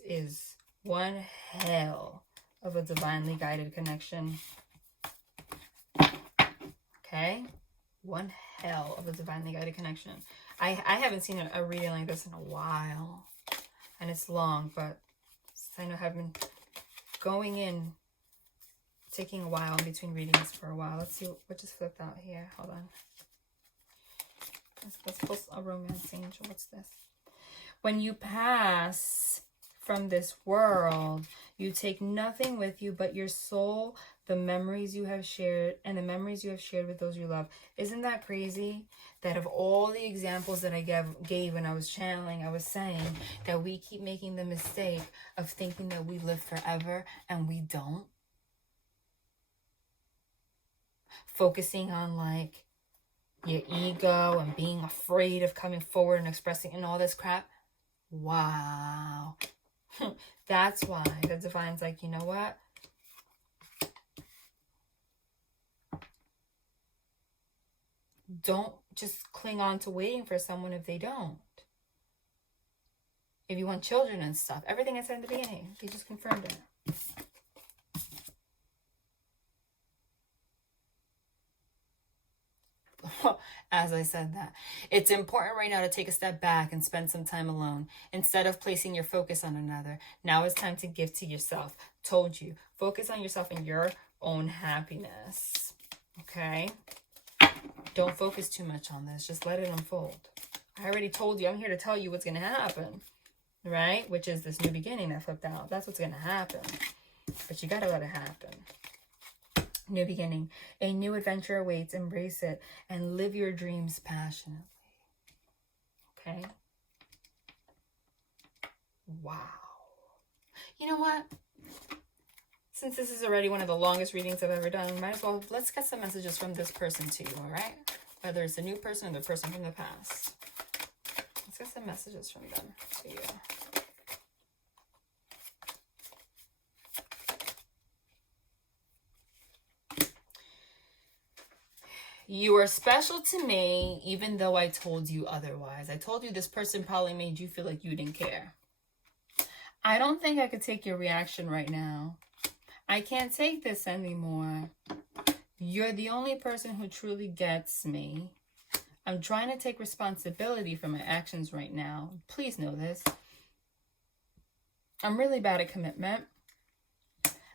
is one hell of a divinely guided connection. Okay? One hell of a divinely guided connection. I haven't seen a reading like this in a while. And it's long, but I know I've been going in, taking a while in between readings for a while. Let's see what just flipped out here. Hold on. Let's pull a romance angel. What's this? When you pass from this world, you take nothing with you but your soul, the memories you have shared, and the memories you have shared with those you love. Isn't that crazy? That of all the examples that I gave when I was channeling, I was saying that we keep making the mistake of thinking that we live forever, and we don't. Focusing on like your ego and being afraid of coming forward and expressing and all this crap. Wow. That's why the divine's like, you know what? Don't just cling on to waiting for someone if they don't. If you want children and stuff, everything I said in the beginning, you just confirmed it. As I said that, it's important right now to take a step back and spend some time alone instead of placing your focus on another. Now it's time to give to yourself. Told you, focus on yourself and your own happiness. Okay? Don't focus too much on this. Just let it unfold. I already told you. I'm here to tell you what's going to happen. Right? Which is this new beginning that flipped out. That's what's going to happen. But you got to let it happen. New beginning. A new adventure awaits. Embrace it and live your dreams passionately. Okay? Wow. You know what? Since this is already one of the longest readings I've ever done, might as well, let's get some messages from this person to you, all right? Whether it's a new person or the person from the past. Let's get some messages from them to you. You are special to me, even though I told you otherwise. I told you this person probably made you feel like you didn't care. I don't think I could take your reaction right now. I can't take this anymore. You're the only person who truly gets me. I'm trying to take responsibility for my actions right now. Please know this. I'm really bad at commitment.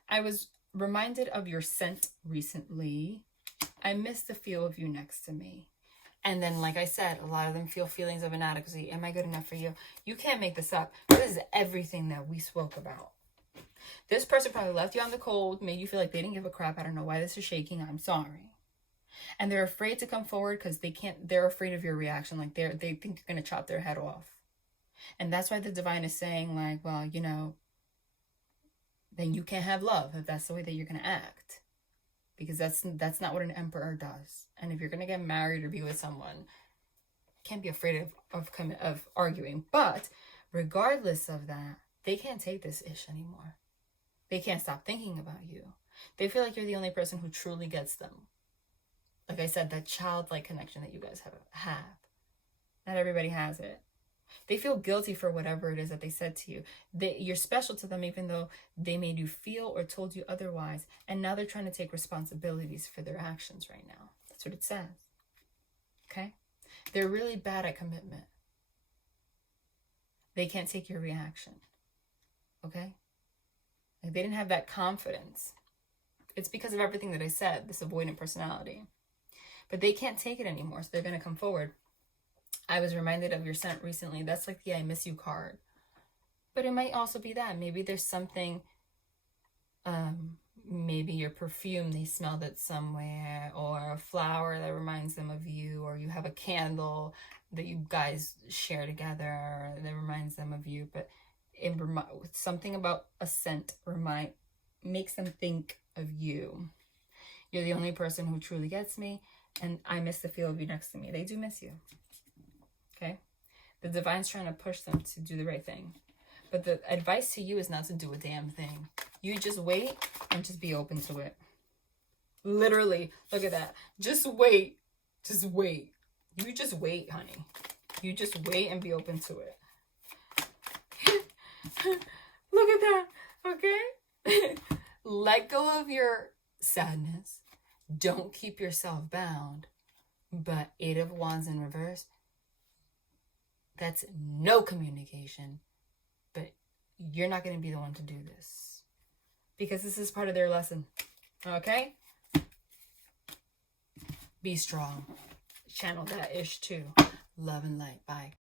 I was reminded of your scent recently. I miss the feel of you next to me. And then, like I said, a lot of them feel feelings of inadequacy. Am I good enough for you? You can't make this up. This is everything that we spoke about. This person probably left you on the cold, made you feel like they didn't give a crap. I don't know why this is shaking. I'm sorry. And they're afraid to come forward because they're afraid of your reaction. Like they think you're going to chop their head off. And that's why the divine is saying like, well, you know, then you can't have love if that's the way that you're going to act. Because that's not what an emperor does. And if you're going to get married or be with someone, can't be afraid of arguing. But regardless of that, they can't take this ish anymore. They can't stop thinking about you. They feel like you're the only person who truly gets them. Like I said, that childlike connection that you guys have. Not everybody has it. They feel guilty for whatever it is that they said to you. You're special to them even though they made you feel or told you otherwise. And now they're trying to take responsibilities for their actions right now. That's what it says. Okay? They're really bad at commitment. They can't take your reaction. Okay? Like they didn't have that confidence. It's because of everything that I said, this avoidant personality. But they can't take it anymore, so they're going to come forward. I was reminded of your scent recently. That's like the I miss you card. But it might also be that. Maybe there's something, maybe your perfume, they smelled it somewhere, or a flower that reminds them of you, or you have a candle that you guys share together that reminds them of you. But something about a scent makes them think of you. You're the only person who truly gets me, and I miss the feel of you next to me. They do miss you. Okay? The divine's trying to push them to do the right thing. But the advice to you is not to do a damn thing. You just wait and just be open to it. Literally, look at that. Just wait. Just wait. You just wait, honey. You just wait and be open to it. Look at that. Okay? Let go of your sadness. Don't keep yourself bound. But Eight of Wands in reverse, that's no communication. But you're not going to be the one to do this, because this is part of their lesson. Okay? Be strong. Channel that ish too. Love and light. Bye.